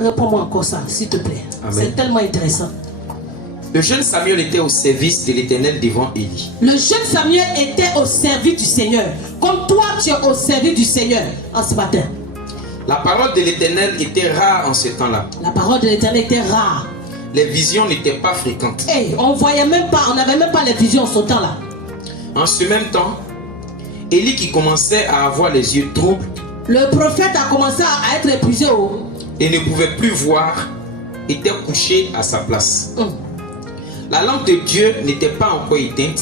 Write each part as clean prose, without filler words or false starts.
Réponds-moi encore ça, s'il te plaît. C'est tellement intéressant. Le jeune Samuel était au service de l'Éternel devant Élie. Le jeune Samuel était au service du Seigneur. Comme toi, tu es au service du Seigneur en ce matin. La parole de l'Éternel était rare en ce temps-là. La parole de l'Éternel était rare. Les visions n'étaient pas fréquentes. Hey, on n'avait même pas les visions en ce temps-là. En ce même temps, Élie qui commençait à avoir les yeux troubles, le prophète a commencé à être épuisé et ne pouvait plus voir, était couché à sa place. La lampe de Dieu n'était pas encore éteinte,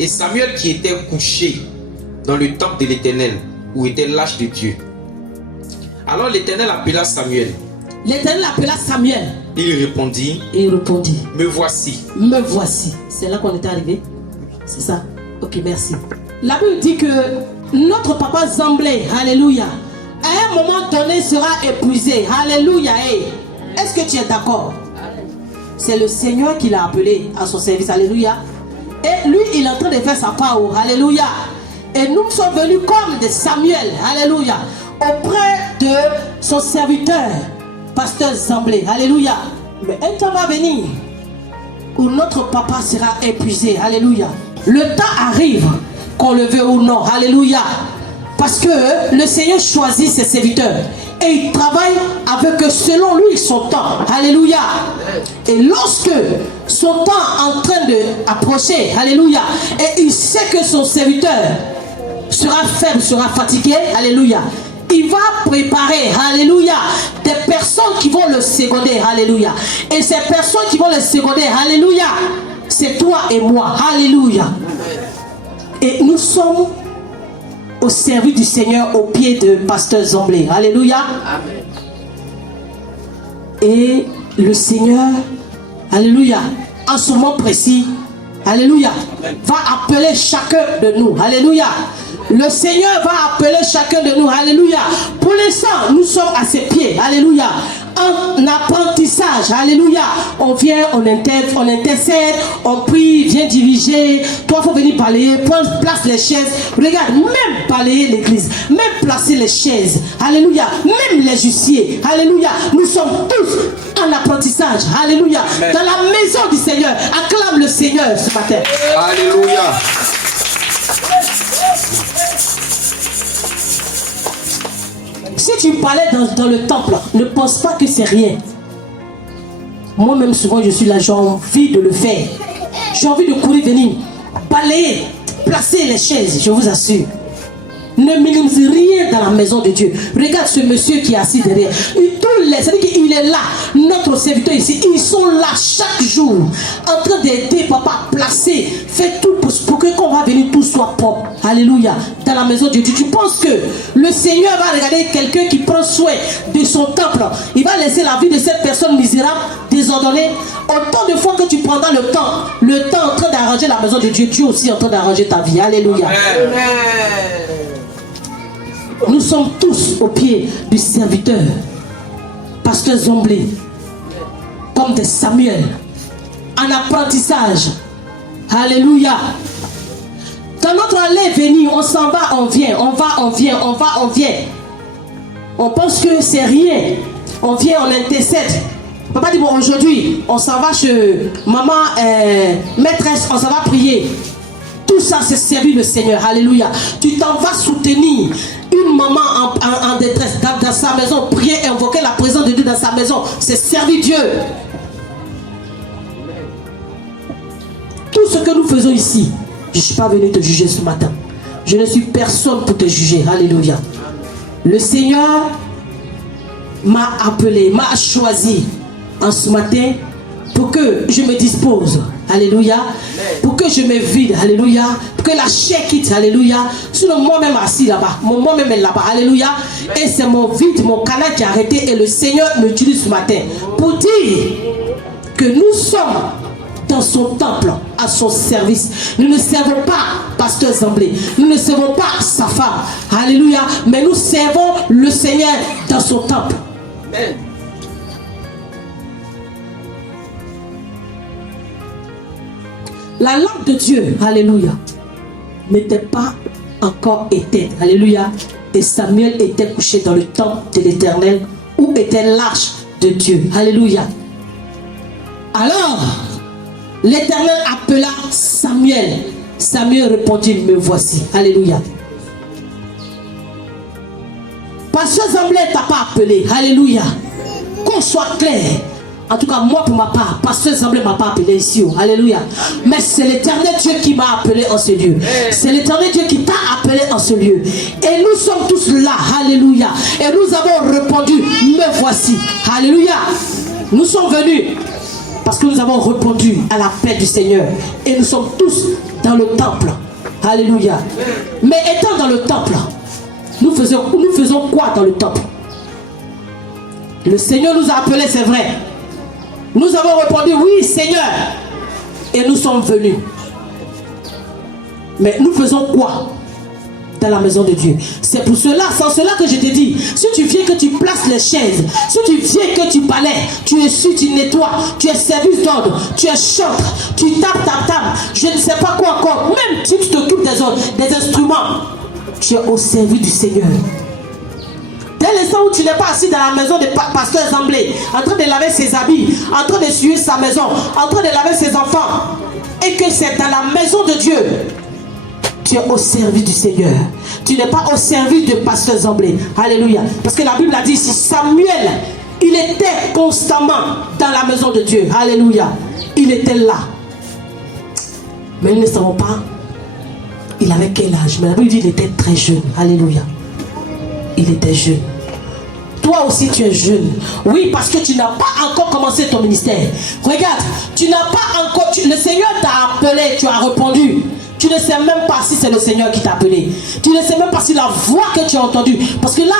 et Samuel qui était couché dans le temple de l'Éternel, où était l'arche de Dieu. Alors l'Éternel appela Samuel. L'Éternel appela Samuel. Il répondit. Et il répondit. Me voici. Me voici. C'est là qu'on est arrivé. C'est ça. Ok, merci. La Bible dit que notre papa Zamblé, alléluia, à un moment donné sera épuisé. Alléluia. Hey. Est-ce que tu es d'accord? C'est le Seigneur qui l'a appelé à son service. Alléluia. Et lui, il est en train de faire sa part. Alléluia. Et nous sommes venus comme des Samuel. Alléluia. Auprès de son serviteur, pasteur Zamblé. Alléluia. Mais un temps va venir où notre papa sera épuisé. Alléluia. Le temps arrive, qu'on le veut ou non. Alléluia. Parce que le Seigneur choisit ses serviteurs. Et il travaille avec eux selon lui son temps. Alléluia. Et lorsque son temps est en train d'approcher, alléluia, et il sait que son serviteur sera faible, sera fatigué, alléluia, il va préparer, alléluia, des personnes qui vont le seconder, alléluia. Et ces personnes qui vont le seconder, alléluia, c'est toi et moi, alléluia. Et nous sommes au service du Seigneur au pied de pasteur Zamblé. Alléluia. Amen. Et le Seigneur, alléluia, en ce moment précis, alléluia, va appeler chacun de nous. Alléluia. Le Seigneur va appeler chacun de nous. Alléluia. Pour l'instant, nous sommes à ses pieds. Alléluia. En apprentissage, alléluia. On vient, on intercède, on prie, viens diriger. Toi, il faut venir balayer, place les chaises. Regarde, même balayer l'église, même placer les chaises, alléluia. Même les huissiers, alléluia. Nous sommes tous en apprentissage, alléluia. Amen. Dans la maison du Seigneur, acclame le Seigneur ce matin. Alléluia. Si tu parlais dans le temple, ne pense pas que c'est rien. Moi-même, souvent, je suis là, j'ai envie de le faire. J'ai envie de courir, venir, balayer, placer les chaises, je vous assure. Ne minimise rien dans la maison de Dieu. Regarde ce monsieur qui est assis derrière. C'est-à-dire qu'il est là. Notre serviteur ici, ils sont là chaque jour en train d'aider papa à placer. Fais tout pour que quand on va venir, tout soit propre. Alléluia. Dans la maison de Dieu. Tu penses que le Seigneur va regarder quelqu'un qui prend soin de son temple. Il va laisser la vie de cette personne misérable, désordonnée. Autant de fois que tu prendras le temps en train d'arranger la maison de Dieu, Dieu aussi est en train d'arranger ta vie. Alléluia. Amen. Nous sommes tous au pied du serviteur, pasteur Zamblé, comme des Samuel, en apprentissage. Alléluia. Dans notre aller et venir, on s'en va, on vient, on va, on vient, on va, on vient. On pense que c'est rien. On vient, on intercède. Papa dit, bon, aujourd'hui, on s'en va chez maman maîtresse, on s'en va prier. Tout ça, c'est servir le Seigneur. Alléluia. Tu t'en vas soutenir une maman en détresse dans sa maison, prier et invoquer la présence de Dieu dans sa maison. C'est servir Dieu. Tout ce que nous faisons ici, je ne suis pas venu te juger ce matin. Je ne suis personne pour te juger. Alléluia. Le Seigneur m'a appelé, m'a choisi en ce matin pour que je me dispose. Alléluia. Pour que je me vide. Alléluia. Pour que la chair quitte. Alléluia. Sinon moi-même assis là-bas. Moi-même est là-bas. Alléluia. Et c'est mon vide, mon canal qui a arrêté. Et le Seigneur m'utilise ce matin pour dire que nous sommes dans son temple, à son service. Nous ne servons pas pasteur Zamblé. Nous ne servons pas sa femme. Alléluia. Mais nous servons le Seigneur dans son temple. Amen. La lampe de Dieu, alléluia, n'était pas encore éteinte, alléluia. Et Samuel était couché dans le temple de l'Éternel où était l'arche de Dieu. Alléluia. Alors, l'Éternel appela Samuel. Samuel répondit, me voici. Alléluia. Pasteur Zamblé t'a pas appelé. Alléluia. Qu'on soit clair. En tout cas, moi pour ma part, Pasteur Zamblé ne m'a pas appelé ici. Alléluia. Mais c'est l'Éternel Dieu qui m'a appelé en ce lieu. C'est l'Éternel Dieu qui t'a appelé en ce lieu. Et nous sommes tous là. Alléluia. Et nous avons répondu, me voici. Alléluia. Nous sommes venus parce que nous avons répondu à la paix du Seigneur. Et nous sommes tous dans le temple. Alléluia. Mais étant dans le temple, nous faisons quoi dans le temple? Le Seigneur nous a appelés, c'est vrai. Nous avons répondu, oui Seigneur. Et nous sommes venus. Mais nous faisons quoi dans la maison de Dieu? C'est pour cela, sans cela que je te dis, si tu viens que tu places les chaises, si tu viens que tu balais, tu essuies, tu nettoies, tu es service d'ordre, tu es chantre, tu tapes ta table, je ne sais pas quoi encore, même si tu t'occupes des instruments, tu es au service du Seigneur. Dès l'instant où tu n'es pas assis dans la maison de Pasteur Zamblé, en train de laver ses habits, en train de suivre sa maison, en train de laver ses enfants, et que c'est dans la maison de Dieu, tu es au service du Seigneur. Tu n'es pas au service de Pasteur Zamblé. Alléluia. Parce que la Bible a dit, si Samuel, il était constamment dans la maison de Dieu. Alléluia. Il était là. Mais nous ne savons pas, il avait quel âge. Mais la Bible dit qu'il était très jeune. Alléluia. Il était jeune. Toi aussi tu es jeune. Oui, parce que tu n'as pas encore commencé ton ministère. Regarde, tu n'as pas encore... le Seigneur t'a appelé, tu as répondu. Tu ne sais même pas si c'est le Seigneur qui t'a appelé. Tu ne sais même pas si la voix que tu as entendue. Parce que là,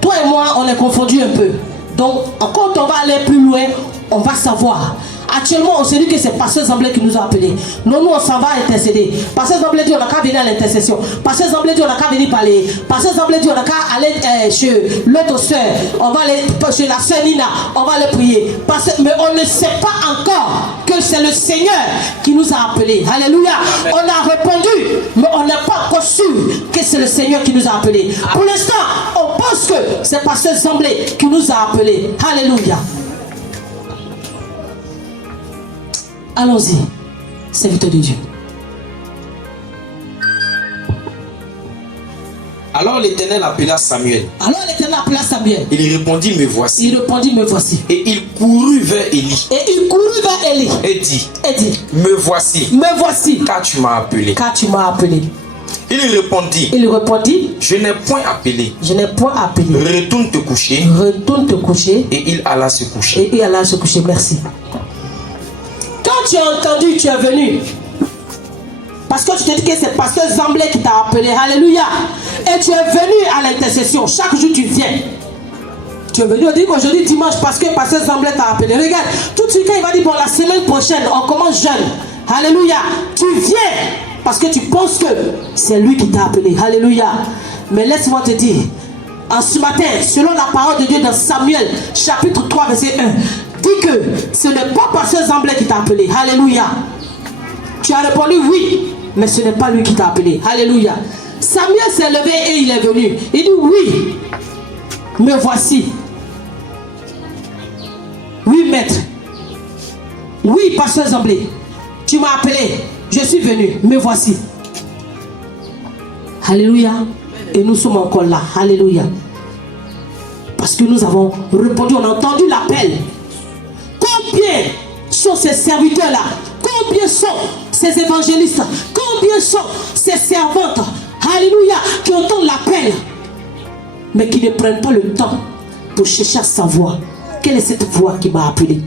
toi et moi, on est confondus un peu. Donc, quand on va aller plus loin, on va savoir. Actuellement, on se dit que c'est Pasteur Zamblé qui nous a appelés. Non, nous, on s'en va intercéder. Pasteur Zamblé dit, on n'a qu'à venir à l'intercession. Pasteur Zamblé dit, on n'a qu'à venir parler. Pasteur Zamblé dit, on n'a qu'à aller chez l'autre soeur. On va aller chez la soeur Nina. On va aller prier. Mais on ne sait pas encore que c'est le Seigneur qui nous a appelés. Alléluia. On a répondu, mais on n'est pas encore sûr que c'est le Seigneur qui nous a appelés. Pour l'instant, on pense que c'est Pasteur Zamblé qui nous a appelés. Alléluia. Allons-y, serviteur de Dieu. Alors l'Éternel appela Samuel. Alors l'Éternel appela Samuel. Il répondit, me voici. Il répondit, me voici. Et il courut vers Élie. Et il courut vers Élie. Et dit, me voici. Me voici. Car tu m'as appelé. Car tu m'as appelé. Il répondit. Il répondit, je n'ai point appelé. Je n'ai point appelé. Retourne te coucher. Retourne te coucher. Et il alla se coucher. Et il alla se coucher. Merci. Quand tu as entendu, tu es venu. Parce que tu te dis que c'est Pasteur Zamblé qui t'a appelé. Alléluia. Et tu es venu à l'intercession. Chaque jour tu viens. Tu es venu, on dit qu'aujourd'hui dimanche parce que Pasteur Zamblé t'a appelé. Regarde, tout de suite quand il va dire, bon, la semaine prochaine, on commence jeune. Alléluia. Tu viens parce que tu penses que c'est lui qui t'a appelé. Alléluia. Mais laisse-moi te dire, en ce matin, selon la parole de Dieu dans Samuel, chapitre 3, verset 1, dit que ce n'est pas Pasteur Zamblé qui t'a appelé. Alléluia. Tu as répondu oui, mais ce n'est pas lui qui t'a appelé. Alléluia. Samuel s'est levé et il est venu. Il dit oui, me voici. Oui, maître. Oui, Pasteur Zamblé. Tu m'as appelé. Je suis venu. Me voici. Alléluia. Et nous sommes encore là. Alléluia. Parce que nous avons répondu, on a entendu l'appel. Combien sont ces serviteurs-là? Combien sont ces évangélistes? Combien sont ces servantes? Alléluia, qui entendent l'appel, mais qui ne prennent pas le temps pour chercher à savoir quelle est cette voix qui m'a appelé.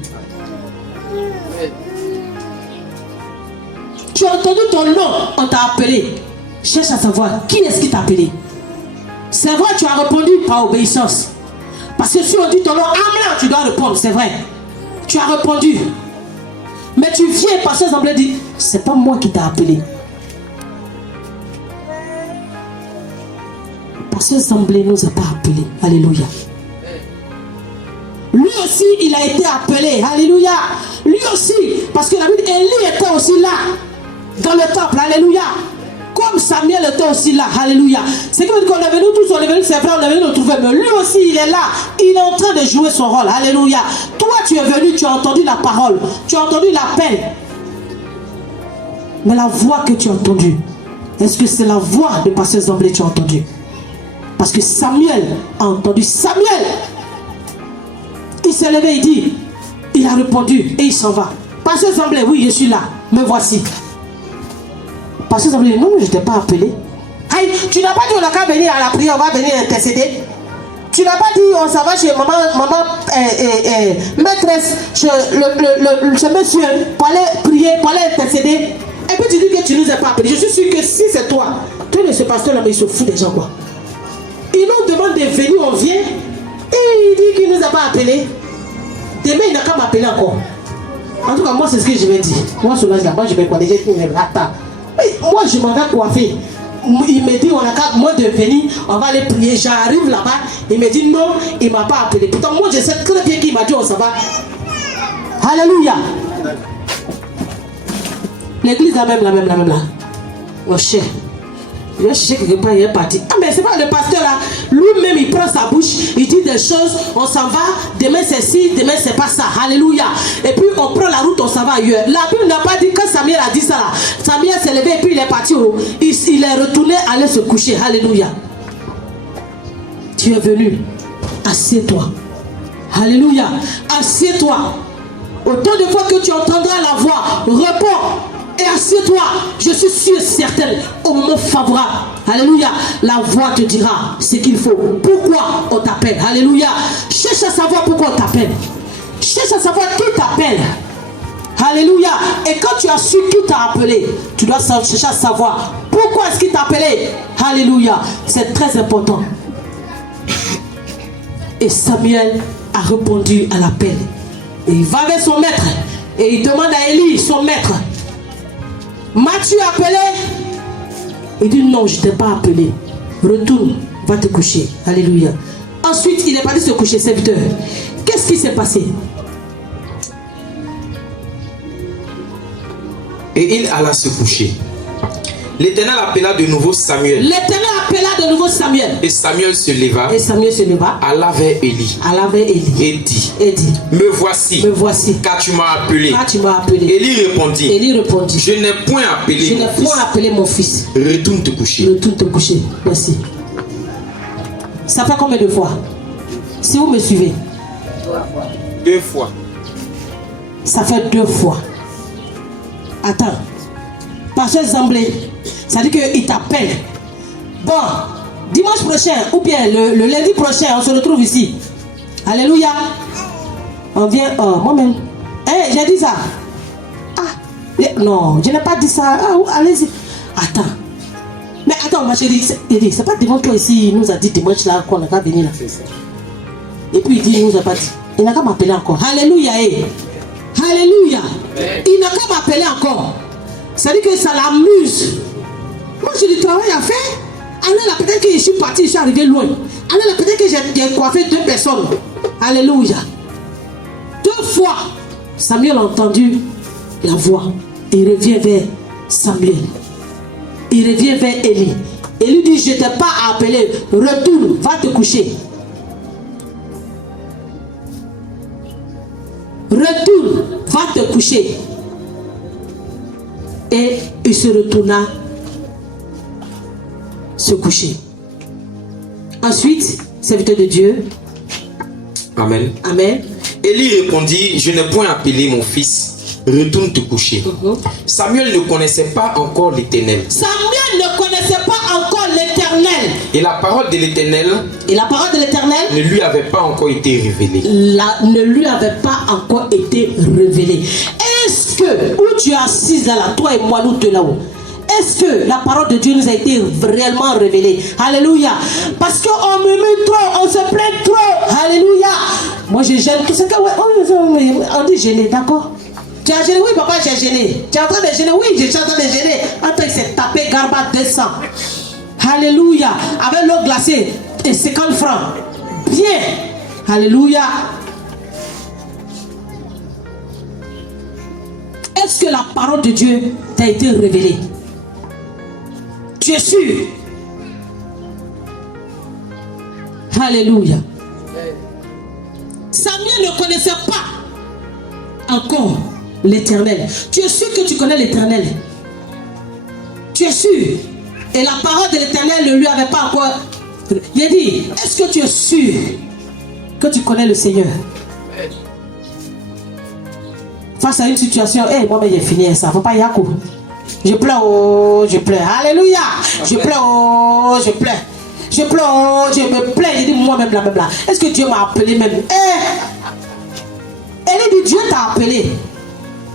Tu as entendu ton nom, on t'a appelé. Cherche à savoir qui est-ce qui t'a appelé. C'est vrai, tu as répondu par obéissance. Parce que si on dit ton nom, Amla, tu dois répondre, c'est vrai. Tu as répondu. Mais tu viens, Pasteur Zamblé dit, c'est pas moi qui t'a appelé. Pasteur Zamblé ne nous a pas appelés. Alléluia. Lui aussi, il a été appelé. Alléluia. Lui aussi, parce que la Bible, Élie était aussi là, dans le temple. Alléluia. Quoi Comme Samuel était aussi là, alléluia. C'est que qu'on est venu tous, on est venu, c'est vrai, on est venu nous trouver, mais lui aussi il est là, il est en train de jouer son rôle, alléluia. Toi tu es venu, tu as entendu la parole, tu as entendu l'appel. Mais la voix que tu as entendue, est-ce que c'est la voix de Pasteur Zamblé que tu as entendue? Parce que Samuel a entendu. Samuel, il s'est levé, il dit, il a répondu et il s'en va. Pasteur Zamblé, oui, je suis là, me voici. Pasteur Zamblé, non, je ne t'ai pas appelé. Hey, tu n'as pas dit on n'a qu'à venir à la prière, on va venir intercéder. Tu n'as pas dit on s'en va chez maman maîtresse, chez ce monsieur, pour aller prier, pour aller intercéder. Et puis tu dis que tu ne nous as pas appelé. Je suis sûr que si c'est toi, ce pasteur-là, il se fout des gens, quoi. Il nous demande de venir, on vient, et il dit qu'il ne nous a pas appelé. Demain, il n'a qu'à m'appeler encore. En tout cas, moi, c'est ce que je vais dire. Moi, je vais quoi déjà, attends. Moi, je m'en vais coiffer. Il me dit, on a qu'à moi de venir, on va aller prier. J'arrive là-bas, il me dit non, il ne m'a pas appelé. Pourtant, moi, je sais très bien qu'il m'a dit, on s'en va. Alléluia. L'église la même là. Mon cher. Il va chercher quelque part, il est parti. Ah, mais c'est pas le pasteur là. Lui-même, il prend sa bouche, il dit des choses, on s'en va. Demain, c'est ci, demain, c'est pas ça. Alléluia. Et puis, on prend la route, on s'en va ailleurs. La Bible n'a pas dit, quand Samuel a dit ça là, Samuel s'est levé et puis il est parti. Il est retourné aller se coucher. Alléluia. Tu es venu. Assieds-toi. Alléluia. Assieds-toi. Autant de fois que tu entendras la voix, réponds. Et assieds-toi, je suis sûr et certain, au moment favorable, alléluia, la voix te dira ce qu'il faut. Pourquoi on t'appelle, alléluia. Cherche à savoir pourquoi on t'appelle. Cherche à savoir qui t'appelle, alléluia. Et quand tu as su qui t'a appelé, tu dois chercher à savoir pourquoi est-ce qu'il t'a appelé, alléluia. C'est très important. Et Samuel a répondu à l'appel. Et il va vers son maître et il demande à Élie, son maître, m'as-tu appelé? Il dit non, je ne t'ai pas appelé. Retourne, va te coucher. Alléluia. Ensuite, il est parti se coucher, serviteur. Qu'est-ce qui s'est passé? Et il alla se coucher. L'Éternel appela de nouveau Samuel. L'Éternel appela de nouveau Samuel. Et Samuel se leva. Et Samuel se leva. Alla vers Élie. Alla vers Élie. Et dit. Me voici. Me voici. Car tu m'as appelé. Car tu m'as appelé. Élie répondit. Élie répondit. Je n'ai point appelé. Je n'ai point appelé mon fils. Retourne te coucher. Retourne te coucher. Merci. Ça fait combien de fois? Si vous me suivez. 2 fois. Ça fait 2 fois. Attends. Pasteur Zamblé, ça dit qu'il t'appelle. Bon, dimanche prochain, ou bien le lundi prochain, on se retrouve ici. Alléluia. On vient, oh, moi-même. Hey, j'ai dit ça. Ah, non, je n'ai pas dit ça. Ah, allez-y. Attends. Mais attends, ma chérie, c'est pas devant toi ici, il nous a dit dimanche là qu'on n'a qu'à venir là. Et puis il dit, il nous a pas dit. Il n'a qu'à m'appeler encore. Alléluia. Hey. Alléluia. Il n'a qu'à m'appeler encore. C'est-à-dire que ça l'amuse. Moi, j'ai du travail à faire. Alors là, peut-être que je suis parti, je suis arrivé loin. Alors là, peut-être que j'ai coiffé 2 personnes. Alléluia. 2 fois, Samuel a entendu la voix. Il revient vers Samuel. Il revient vers Élie. Et lui dit, je ne t'ai pas appelé. Retourne, va te coucher. Retourne, va te coucher. Et il se retourna se coucher. Ensuite, serviteur de Dieu. Amen. Amen. Élie répondit, je n'ai point appelé mon fils. Retourne te coucher. Samuel ne connaissait pas encore l'Éternel. Samuel ne connaissait pas encore l'Éternel. Et la parole de l'Éternel ne lui avait pas encore été révélée. Ne lui avait pas encore été révélée. Est-ce que, où tu es assise là, toi et moi, nous deux là-haut, est-ce que la parole de Dieu nous a été réellement révélée? Alléluia. Parce qu'on murmure trop, on se plaint trop. Alléluia. Moi je gêne tout ce que... On dit gêner, d'accord? Tu as gêné? Oui, papa, j'ai gêné. Tu es en train de gêner? Oui, je suis en train de gêner. Attends, il s'est tapé Garba 200. Alléluia. Avec l'eau glacée et 50 francs. Bien. Alléluia. Est-ce que la parole de Dieu t'a été révélée? Tu es sûr. Alléluia. Samuel ne connaissait pas encore l'Éternel. Tu es sûr que tu connais l'Éternel. Tu es sûr. Et la parole de l'Éternel ne lui avait pas encore... Il a dit, est-ce que tu es sûr que tu connais le Seigneur? Face à une situation, moi j'ai fini ça, faut pas y aller. Je pleure, oh, je pleure. Alléluia. Je pleure, oh, je pleure. Je pleure, oh, je me plains. Je dis moi-même là, même là. Est-ce que Dieu m'a appelé même? Elle dit, Dieu t'a appelé.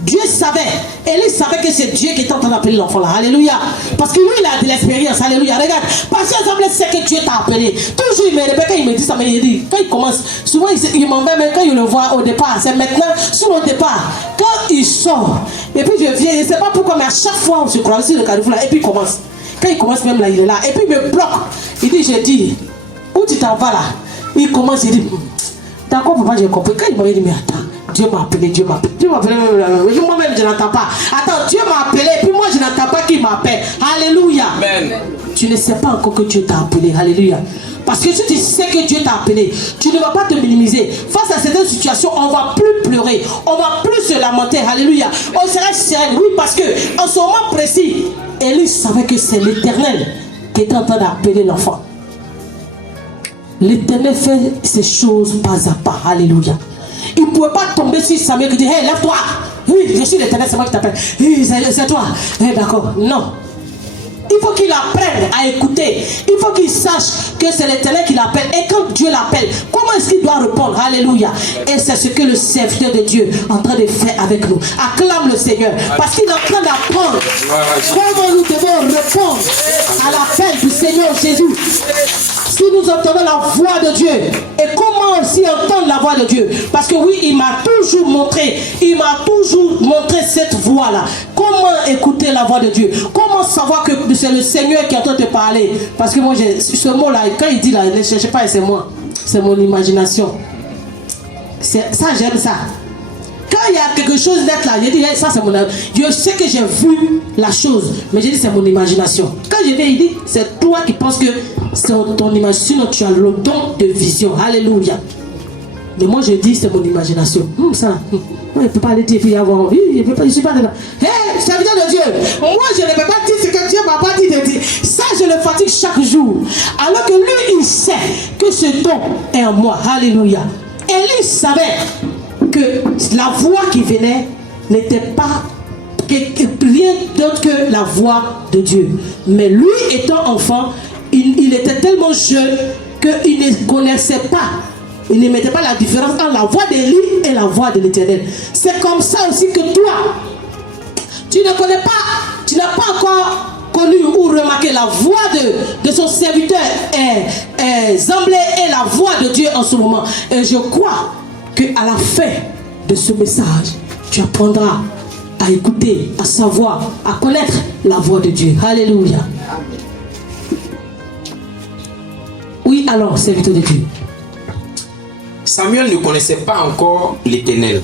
Dieu savait. Élie savait que c'est Dieu qui était en train d'appeler l'enfant là. Alléluia. Parce que lui, il a de l'expérience. Alléluia. Regarde. Parce que Samuel sait que Dieu t'a appelé. Toujours, il me répète, quand il me dit ça, mais il dit, quand il commence, souvent il m'en va, mais quand il le voit au départ, c'est maintenant, sur le départ, quand il sort, et puis je viens, je ne sais pas pourquoi, mais à chaque fois, on se croise sur le carrefour là, et puis il commence. Quand il commence même là, il est là, et puis il me bloque. Il dit, j'ai dit, où tu t'en vas là? Il commence, il dit, d'accord, papa, j'ai compris. Quand il m'a dit, mais attends. Dieu m'a appelé, Dieu m'a appelé. Dieu m'a appelé, moi-même je n'entends pas. Attends, Dieu m'a appelé, puis moi je n'entends pas qui m'appelle. Alléluia. Amen. Tu ne sais pas encore que Dieu t'a appelé. Alléluia. Parce que si tu sais que Dieu t'a appelé, tu ne vas pas te minimiser. Face à certaines situations, on ne va plus pleurer, on ne va plus se lamenter. Alléluia. On sera serein. Oui, parce que en ce moment précis, Élie savait que c'est l'Éternel qui était en train d'appeler l'enfant. L'Éternel fait ces choses pas à pas. Alléluia. Il ne pouvait pas tomber sur Samuel qui dit, hey, lève-toi. Oui, je suis l'Éternel, c'est moi qui t'appelle. Oui, c'est toi. Eh, d'accord. Non. Il faut qu'il apprenne à écouter. Il faut qu'il sache que c'est l'Éternel qui l'appelle. Et quand Dieu l'appelle, comment est-ce qu'il doit répondre? Alléluia. Et c'est ce que le serviteur de Dieu est en train de faire avec nous. Acclame le Seigneur. Parce qu'il est en train d'apprendre comment nous devons répondre à l'appel du Seigneur Jésus. Si nous entendons la voix de Dieu, et comment aussi entendre la voix de Dieu? Parce que oui, il m'a toujours montré cette voix-là. Comment écouter la voix de Dieu? Comment savoir que c'est le Seigneur qui est en train de te parler? Parce que moi, ce mot-là, quand il dit là, ne cherchez pas, c'est moi. C'est mon imagination. Ça, j'aime ça. Quand il y a quelque chose d'être là, je dis, hey, ça c'est mon... Je sais que j'ai vu la chose, mais je dis, c'est mon imagination. Quand je viens, il dit, c'est toi qui penses que c'est ton imagination, tu as le don de vision. Alléluia. Mais moi, je dis, c'est mon imagination. Ça, il ne peut pas aller dire, puis avoir... Je ne suis pas dedans. Hé, serviteur de Dieu, moi, je ne peux pas dire ce que Dieu m'a pas dit de dire. Ça, je le fatigue chaque jour. Alors que lui, il sait que ce don est en moi. Alléluia. Et lui savait que la voix qui venait n'était pas rien d'autre que la voix de Dieu. Mais lui étant enfant, il était tellement jeune qu'il ne connaissait pas, il ne mettait pas la différence entre la voix d'Élie et la voix de l'Éternel. C'est comme ça aussi que toi, tu ne connais pas, tu n'as pas encore connu ou remarqué la voix de son serviteur Zamblé et la voix de Dieu en ce moment. Et je crois qu'à la fin de ce message, tu apprendras à écouter, à savoir, à connaître la voix de Dieu. Alléluia. Oui, alors, serviteur de Dieu. Samuel ne connaissait pas encore l'Éternel.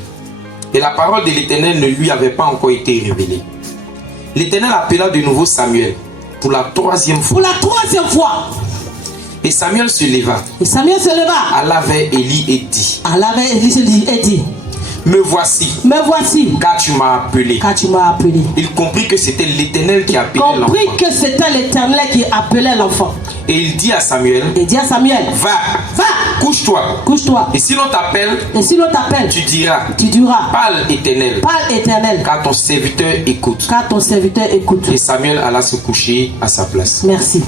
Et la parole de l'Éternel ne lui avait pas encore été révélée. L'Éternel appela de nouveau Samuel pour la troisième fois. Pour la troisième fois. Et Samuel se leva. Et Samuel se leva. Alla vers Élie et dit. Alla vers Élie et dit. Me voici. Me voici. Car tu m'as appelé. Car tu m'as appelé. Il comprit que c'était l'Éternel qui appelait l'enfant. Comprit que c'était l'Éternel qui appelait l'enfant. Et il dit à Samuel. Et dit à Samuel. Va. Va. Couche-toi. Couche-toi. Et si l'on t'appelle. Et si l'on t'appelle. Tu diras. Tu diras. Parle Éternel. Parle Éternel. Car ton serviteur écoute. Car ton serviteur écoute. Et Samuel alla se coucher à sa place. Merci.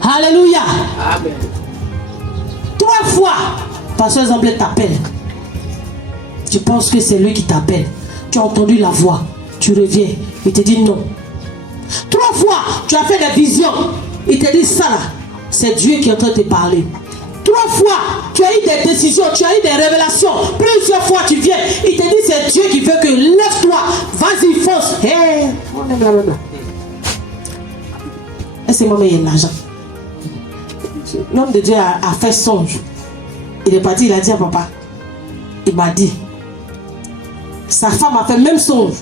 Alléluia. Amen. 3 fois, Pasteur Zamblé t'appelle. Tu penses que c'est lui qui t'appelle. Tu as entendu la voix. Tu reviens. Il te dit non. 3 fois, tu as fait des visions. Il te dit ça là. C'est Dieu qui est en train de te parler. 3 fois, tu as eu des décisions. Tu as eu des révélations. Plusieurs fois, tu viens. Il te dit c'est Dieu qui veut que lève-toi. Vas-y, fonce. Hey. Et c'est moi, il y a l'argent. L'homme de Dieu a fait songe. Il est parti, il a dit à papa. Il m'a dit. Sa femme a fait même songe.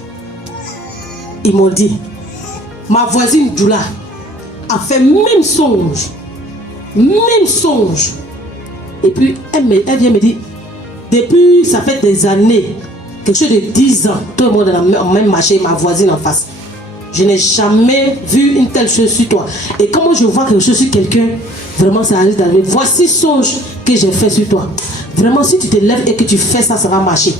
Ils m'ont dit. Ma voisine Djoula, a fait même songe. Même songe. Et puis, elle vient me dire, depuis, ça fait des années, quelque chose de 10 ans, tout le monde a même marché, ma voisine en face. Je n'ai jamais vu une telle chose sur toi. Et comment je vois quelque chose sur quelqu'un, vraiment ça arrive d'arriver. Voici songe que j'ai fait sur toi. Vraiment, si tu te lèves et que tu fais ça, ça va marcher.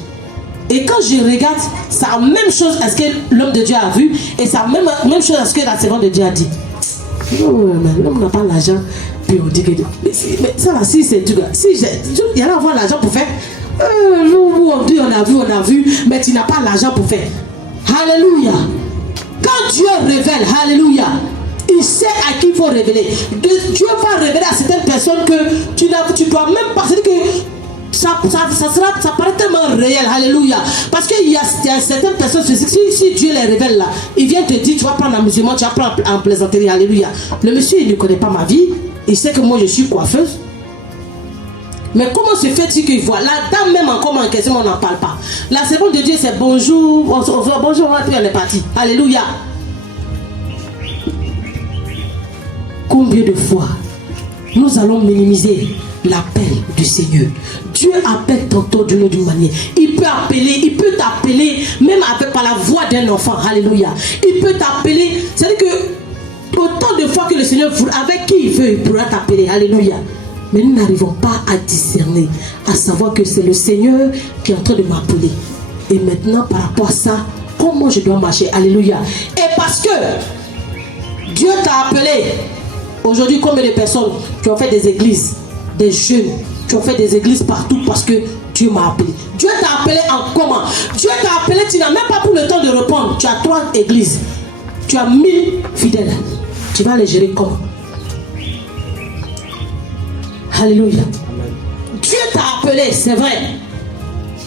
Et quand je regarde, c'est la même chose à ce que l'homme de Dieu a vu, et c'est la même chose à ce que la servante de Dieu a dit. L'homme n'a pas l'argent. Puis on dit que mais ça là, si c'est Dieu, si il y a avoir l'argent pour faire. On dit on a vu, mais tu n'as pas l'argent pour faire. Alléluia. Quand Dieu révèle, alléluia, il sait à qui il faut révéler. Dieu va révéler à certaines personnes que tu dois même pas. C'est-à-dire que ça paraît tellement réel, alléluia. Parce qu'il y a certaines personnes, si Dieu les révèle là, il vient te dire, tu vas prendre un musulman, tu vas prendre en plaisanterie, alléluia. Le monsieur, il ne connaît pas ma vie, il sait que moi je suis coiffeuse. Mais comment se fait-il qu'il voit? La dame même encore en question, on n'en parle pas. La seconde de Dieu, c'est bonjour, bonjour, puis on est parti. Alléluia. Combien de fois nous allons minimiser l'appel du Seigneur? Dieu appelle tantôt d'une manière. Il peut t'appeler même par la voix d'un enfant. Alléluia. Il peut t'appeler. C'est-à-dire que autant de fois que le Seigneur, avec qui il veut, il pourra t'appeler. Alléluia. Mais nous n'arrivons pas à discerner, à savoir que c'est le Seigneur qui est en train de m'appeler. Et maintenant, par rapport à ça, comment je dois marcher? Alléluia. Et parce que Dieu t'a appelé. Aujourd'hui, combien de personnes qui ont fait des églises, des jeunes, qui ont fait des églises partout parce que Dieu m'a appelé. Dieu t'a appelé en comment? Dieu t'a appelé, tu n'as même pas pris le temps de répondre. Tu as 3 églises. Tu as 1000 fidèles. Tu vas les gérer comment? Alléluia. Amen. Dieu t'a appelé, c'est vrai.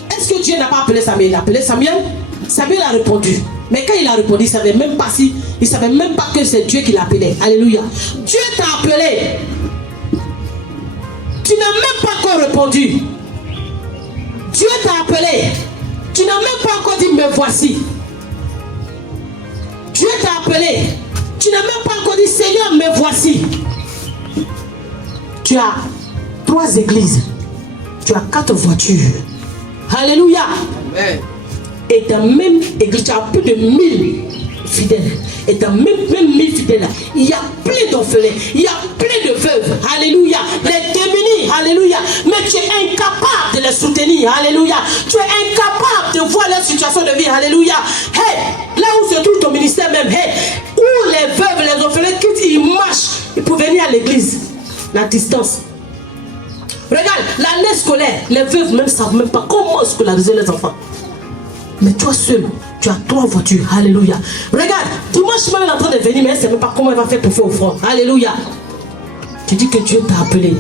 Est-ce que Dieu n'a pas appelé Samuel? Il a appelé Samuel. Samuel a répondu. Mais quand il a répondu, il ne savait même pas que c'est Dieu qui l'appelait. Alléluia. Dieu t'a appelé. Tu n'as même pas encore répondu. Dieu t'a appelé. Tu n'as même pas encore dit me voici. Dieu t'a appelé. Tu n'as même pas encore dit Seigneur me voici. Tu as 3 églises. Tu as 4 voitures. Alléluia. Amen. Et dans même église, tu as plus de 1000 fidèles. Et dans même 1000 fidèles, il y a plein d'orphelins, il y a plein de veuves. Alléluia. Les démunis. Alléluia. Mais tu es incapable de les soutenir. Alléluia. Tu es incapable de voir leur situation de vie. Alléluia. Hey, là où se trouve ton ministère même, hey, où les veuves, les orphelins quittent, ils marchent pour venir à l'église. La distance. Regarde, l'année scolaire, les veuves même ne savent même pas comment scolariser les enfants. Mais toi seul, tu as 3 voitures. Alléluia. Regarde, dimanche même elle est en train de venir, mais elle ne sait même pas comment elle va faire pour faire offrande. Alléluia. Tu dis que Dieu t'a appelé.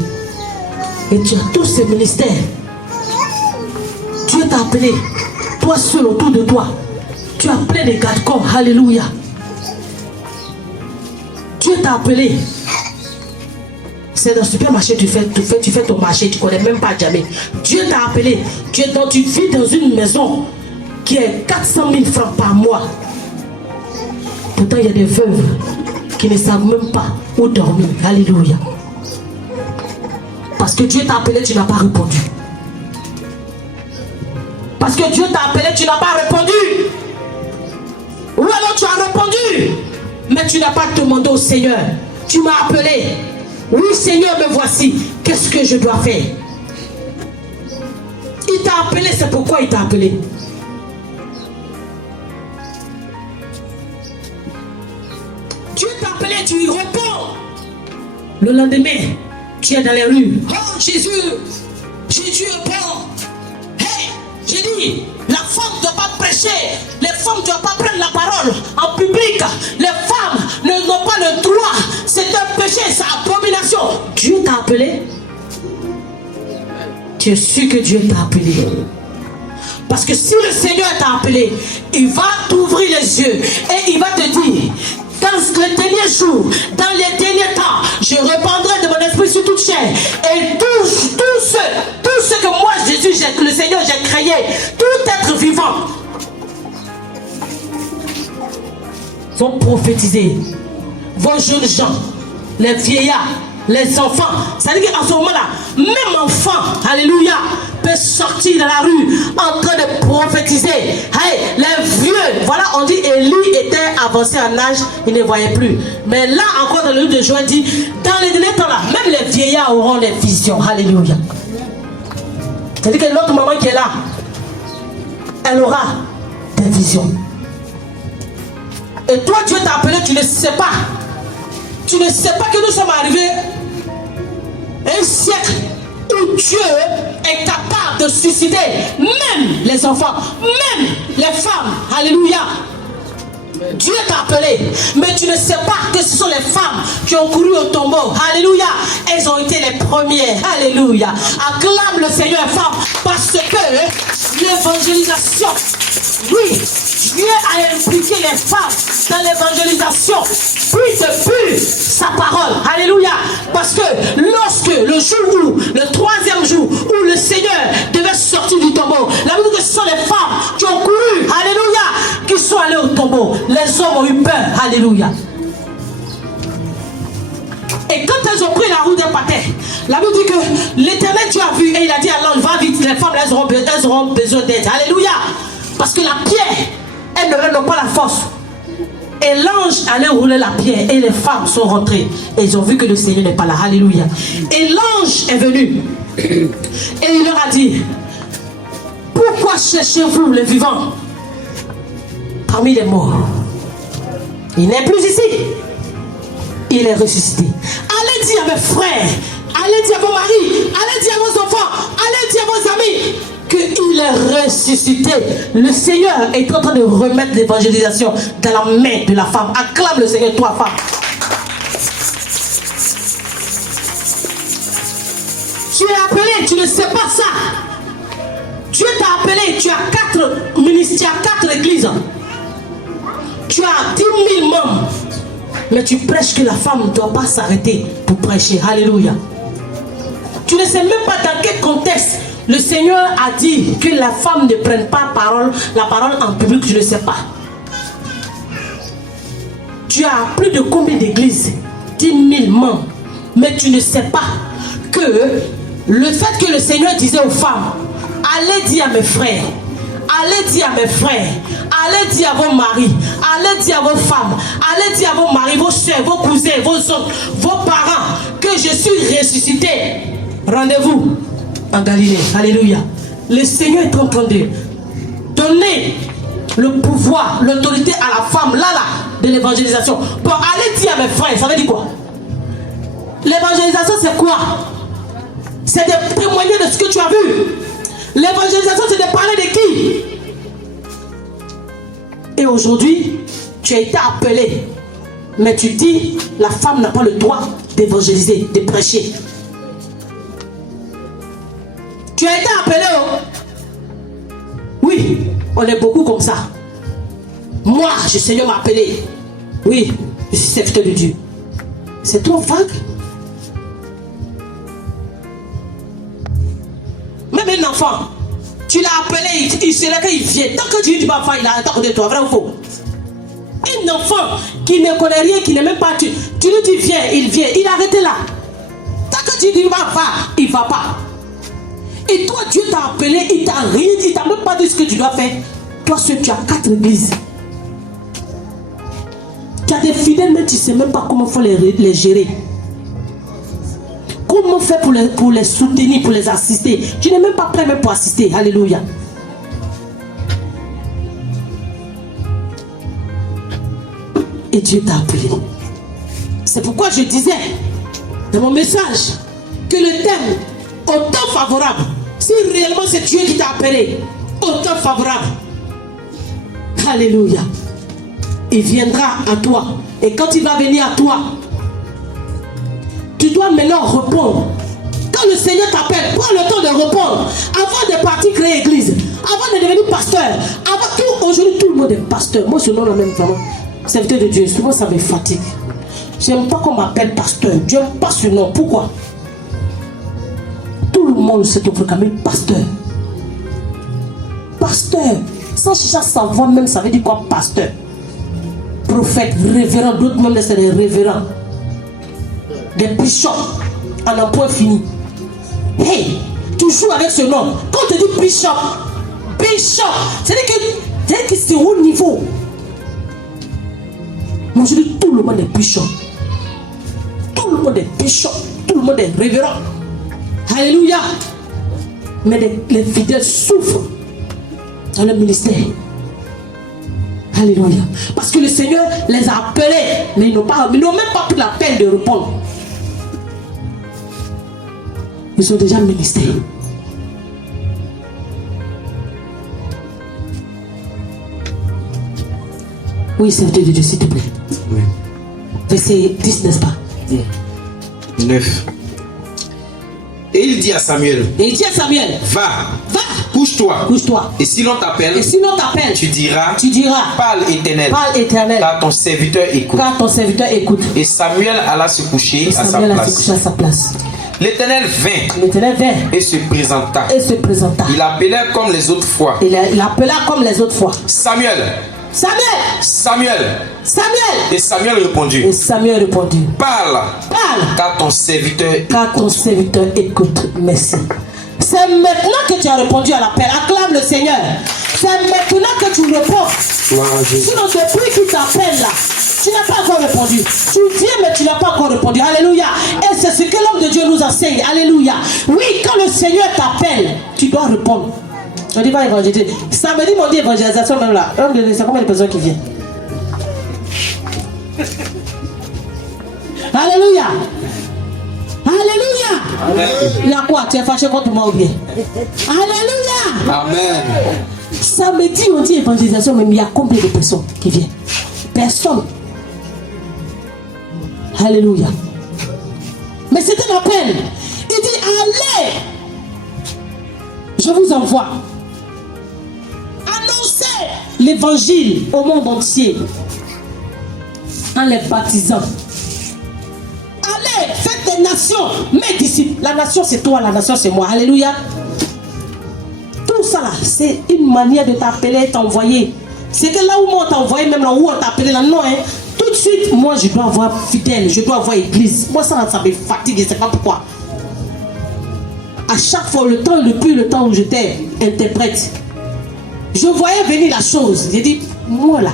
Et tu as tous ces ministères. Dieu t'a appelé. Toi seul autour de toi. Tu as plein de garde-corps. Alléluia. Dieu t'a appelé. C'est dans le supermarché, tu fais ton marché, tu ne connais même pas jamais. Dieu t'a appelé. Tu vis dans une maison qui est 400 000 francs par mois. Pourtant, il y a des veuves qui ne savent même pas où dormir. Alléluia. Parce que Dieu t'a appelé, tu n'as pas répondu. Parce que Dieu t'a appelé, tu n'as pas répondu. Ou alors tu as répondu, mais tu n'as pas demandé au Seigneur. Tu m'as appelé. Oui, Seigneur, me voici. Qu'est-ce que je dois faire? Il t'a appelé, c'est pourquoi il t'a appelé. Dieu t'a appelé, tu y réponds. Le lendemain, tu es dans les rues. Oh Jésus, Jésus répond. Hey, j'ai dit, la femme ne doit pas prêcher. Les femmes ne doivent pas prendre la parole en public. Les femmes n'ont pas le droit. C'est un péché, c'est une abomination. Dieu t'a appelé. Tu es sûr que Dieu t'a appelé. Parce que si le Seigneur t'a appelé, il va t'ouvrir les yeux et il va te dire, dans les derniers jours, dans les derniers temps, je répandrai de mon esprit sur toute chair. Et tout ce que moi, Jésus, que le Seigneur, j'ai créé, tout être vivant, vont prophétiser, vos jeunes gens, les vieillards, les enfants. C'est-à-dire qu'à ce moment-là, même enfant, alléluia, peut sortir dans la rue en train de prophétiser. Hey, les vieux, voilà, on dit Élie était avancé en âge, il ne voyait plus. Mais là, encore dans le livre de Joël dit, dans les derniers temps-là, même les vieillards auront des visions. Alléluia. C'est-à-dire que l'autre maman qui est là, elle aura des visions. Et toi, Dieu t'a appelé, tu ne sais pas. Tu ne sais pas que nous sommes arrivés à un siècle où Dieu est capable de susciter même les enfants, même les femmes. Alléluia. Dieu t'a appelé, mais tu ne sais pas que ce sont les femmes qui ont couru au tombeau. Alléluia. Elles ont été les premières. Alléluia. Acclame le Seigneur, femme, parce que l'évangélisation, oui, Dieu a impliqué les femmes dans l'évangélisation, puis depuis sa parole. Alléluia. Parce que lorsque le jour où, le troisième jour où le Seigneur devait sortir du tombeau, la Bible dit que ce sont les femmes qui ont couru, alléluia, qui sont allées au tombeau. Les hommes ont eu peur. Alléluia. Et quand elles ont pris la route des patères, la Bible dit que l'Éternel Dieu a vu et il a dit à l'ange, va vite, les femmes elles auront besoin d'aide. Alléluia. Parce que la pierre, elles n'ont pas la force. Et l'ange allait rouler la pierre et les femmes sont rentrées. Et ils ont vu que le Seigneur n'est pas là. Alléluia. Et l'ange est venu et il leur a dit, pourquoi cherchez-vous le vivant parmi les morts? Il n'est plus ici. Il est ressuscité. Allez dire à mes frères, allez dire à vos maris, allez dire à vos enfants, allez dire à vos amis qu'il est ressuscité. Le Seigneur est en train de remettre l'évangélisation dans la main de la femme. Acclame le Seigneur, toi femme. Tu es appelé, tu ne sais pas ça. Dieu t'a appelé, tu as 4 ministères, 4 églises. Tu as 10 000 membres. Mais tu prêches que la femme ne doit pas s'arrêter pour prêcher. Alléluia. Tu ne sais même pas dans quel contexte le Seigneur a dit que la femme ne prenne pas la parole en public. Je ne sais pas. Tu as plus de combien d'églises? 10 000 membres. Mais tu ne sais pas que le fait que le Seigneur disait aux femmes, allez dire à mes frères, allez dire à mes frères, allez dire à vos maris, allez dire à vos femmes, allez dire à vos maris, vos soeurs, vos cousins, vos oncles, vos parents, que je suis ressuscité. Rendez-vous en Galilée. Alléluia. Le Seigneur est en train de donner le pouvoir, l'autorité à la femme, là, de l'évangélisation. Pour aller dire à mes frères, ça veut dire quoi? L'évangélisation, c'est quoi? C'est de témoigner de ce que tu as vu. L'évangélisation, c'est de parler de qui? Et aujourd'hui, tu as été appelé. Mais tu dis, la femme n'a pas le droit d'évangéliser, de prêcher. Tu as été appelé, oh? Oui, on est beaucoup comme ça. Moi, le Seigneur m'a appelé. Oui, je suis serviteur de Dieu. C'est trop vague. Même un enfant, tu l'as appelé, il serait qu'il vient. Tant que tu dis pas enfant, il a à côté de toi, vrai ou faux? Un enfant qui ne connaît rien, qui n'est même pas tu lui dis viens, il vient, il a arrêté là. Tant que tu dis va, il ne va pas. Et toi, Dieu t'a appelé, il t'a rien dit, il t'a même pas dit ce que tu dois faire. Toi seul, tu as 4 églises. Tu as des fidèles, mais tu ne sais même pas comment il faut les gérer. Comment faire pour les soutenir, pour les assister? Tu n'es même pas prêt même pour assister. Alléluia. Et Dieu t'a appelé. C'est pourquoi je disais dans mon message que le thème, au temps favorable, si réellement c'est Dieu qui t'a appelé, au temps favorable, alléluia, il viendra à toi. Et quand il va venir à toi, tu dois maintenant répondre. Quand le Seigneur t'appelle, prends le temps de répondre. Avant de partir créer église, avant de devenir pasteur, aujourd'hui tout le monde est pasteur. Moi ce nom-là même vraiment, serviteur de Dieu, souvent ça me fatigue. J'aime pas qu'on m'appelle pasteur. Dieu n'aime pas ce nom. Pourquoi? Tout le monde s'est proclamé pasteur. Pasteur. Sans chercher à savoir même ça veut dire quoi pasteur. prophètes, révérends, d'autres même c'est des révérends, des bishops, en un point fini. Hey, tu joues avec ce nom. Quand on te dit bishop, c'est-à-dire que c'est haut niveau. Moi je dis tout le monde est bishop. Tout le monde est bishop. Tout le monde est révérend. Alléluia. Mais les fidèles souffrent dans le ministère. Alléluia. Parce que le Seigneur les a appelés, mais ils n'ont même pas pris la peine de répondre. Ils ont déjà ministré. Oui, serviteur de Dieu, s'il te plaît. Oui. Verset 10, n'est-ce pas? 9. Et il dit à Samuel. Va. Couche-toi. Et si l'on t'appelle, tu diras, parle éternel. Car ton serviteur écoute. Et Samuel alla se coucher à sa place. L'Éternel vint et se présenta. Il appela comme les autres fois. Samuel. Et Samuel répondit. Parle. Car ton serviteur écoute. Merci. C'est maintenant que tu as répondu à l'appel. Acclame le Seigneur. C'est maintenant que tu réponds. Sinon, depuis qu'il t'appelle là, tu n'as pas encore répondu. Tu dis, mais tu n'as pas encore répondu. Alléluia. Et c'est ce que l'homme de Dieu nous enseigne. Alléluia. Oui, quand le Seigneur t'appelle, tu dois répondre. On dit pas évangéliser. Samedi, on dit évangélisation même là. C'est combien de personnes qui viennent? Alléluia. Il y a quoi? Tu es fâché contre moi ou bien? Alléluia. Amen. Samedi, on dit évangélisation, mais il y a combien de personnes qui viennent? Personne. Alléluia. Mais c'est un appel. Il dit, allez, je vous envoie. Annoncez l'évangile au monde entier en les baptisant. Allez, faites des nations, mes disciples. La nation c'est toi, la nation c'est moi. Alléluia. Tout ça là, c'est une manière de t'appeler, t'envoyer. C'est que là où moi on t'a envoyé, même là où on t'a appelé, là non, hein. Tout de suite, moi je dois avoir fidèle, je dois avoir église. Moi ça me fatigue, c'est pas pourquoi. À chaque fois, depuis le temps où j'étais interprète, je voyais venir la chose. J'ai dit, moi là,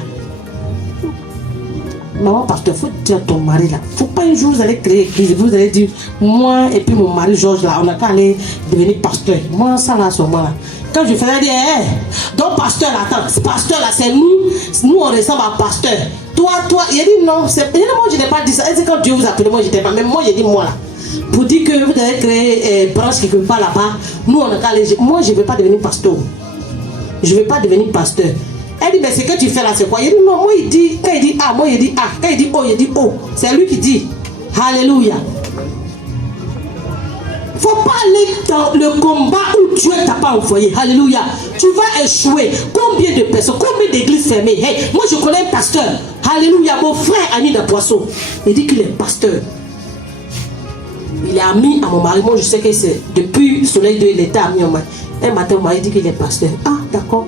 maman pasteur, faut dire à ton mari là, faut pas un jour vous allez créer l'église, vous allez dire, moi et puis mon mari Georges là, on a qu'à aller devenir pasteur. Moi ça là, à ce moment là, quand je faisais dire, hey, donc pasteur là, attends, ce pasteur là, c'est nous on ressemble à pasteur. Toi, il a dit non, c'est, moi je n'ai pas dit ça. Et c'est quand Dieu vous appelle, moi j'étais pas, même moi j'ai dit moi là. Pour dire que vous devez créer branche quelque part là-bas, nous on a qu'à aller, moi je ne vais pas devenir pasteur. Je ne vais pas devenir pasteur. Elle dit, mais ce que tu fais là, c'est quoi? Il dit, non, moi il dit, quand il dit A, moi il dit A. Quand il dit O, il dit O. C'est lui qui dit. Alléluia. Il ne faut pas aller dans le combat où Dieu ne t'a pas envoyé. Alléluia. Tu vas échouer. Combien de personnes, combien d'églises fermées? Hey, moi je connais un pasteur. Alléluia. Mon frère ami de Poisson. Il dit qu'il est pasteur. Il est ami à mon mari. Moi je sais que c'est depuis le soleil de l'état ami à mon mari. Un matin, mon mari dit qu'il est pasteur. Ah, d'accord.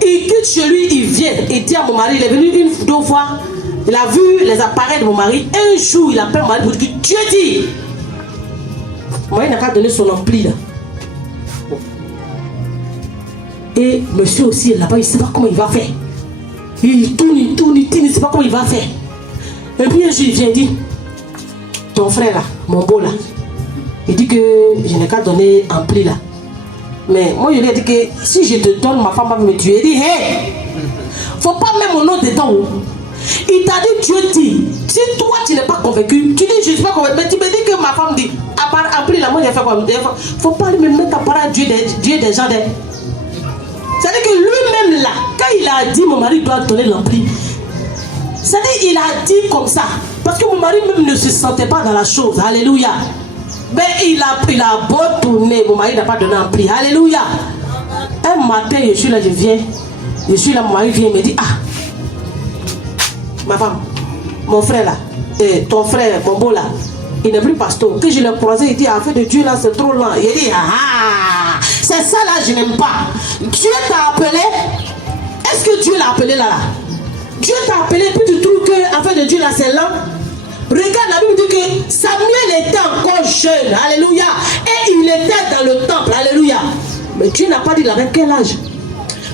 Il quitte chez lui, il vient et dit à mon mari, il est venu une, 2 fois. Il a vu les appareils de mon mari. Un jour, il appelle mon mari pour dire que Dieu dit. Moi, il n'a qu'à donner son ampli là. Et monsieur aussi là-bas, il ne sait pas comment il va faire. Il tourne, il ne sait pas comment il va faire. Et puis un jour, il vient et dit, ton frère là, mon beau là, il dit que je n'ai qu'à donner ampli là. Mais moi je lui ai dit que si je te donne, ma femme va me tuer. Il dit, hey, faut pas mettre mon nom dedans. Il t'a dit, Dieu dit, si toi tu n'es pas convaincu, tu dis, je ne suis pas convaincu, mais tu me dis que ma femme dit, à part ampli là, moi j'ai fait quoi? Faut pas me mettre à part Dieu des gens. C'est-à-dire que lui-même là, quand il a dit, mon mari doit donner l'ampli, c'est-à-dire il a dit comme ça, parce que mon mari même ne se sentait pas dans la chose. Alléluia. Mais il a beau tourner, mon mari n'a pas donné un prix. Alléluia. Un matin, je suis là, mon mari vient et me dit, ah, ma femme, mon frère là, ton frère, mon beau là, il n'est plus pasteur. Que je l'ai croisé, il dit, affaire de Dieu là, c'est trop lent. Il dit, ah, c'est ça là, je n'aime pas. Dieu t'a appelé. Est-ce que Dieu l'a appelé là? Dieu t'a appelé, puis tu trouves que affaire de Dieu là c'est lent. Regarde, la Bible dit que Samuel était encore jeune, alléluia, et il était dans le temple, alléluia. Mais Dieu n'a pas dit avec quel âge.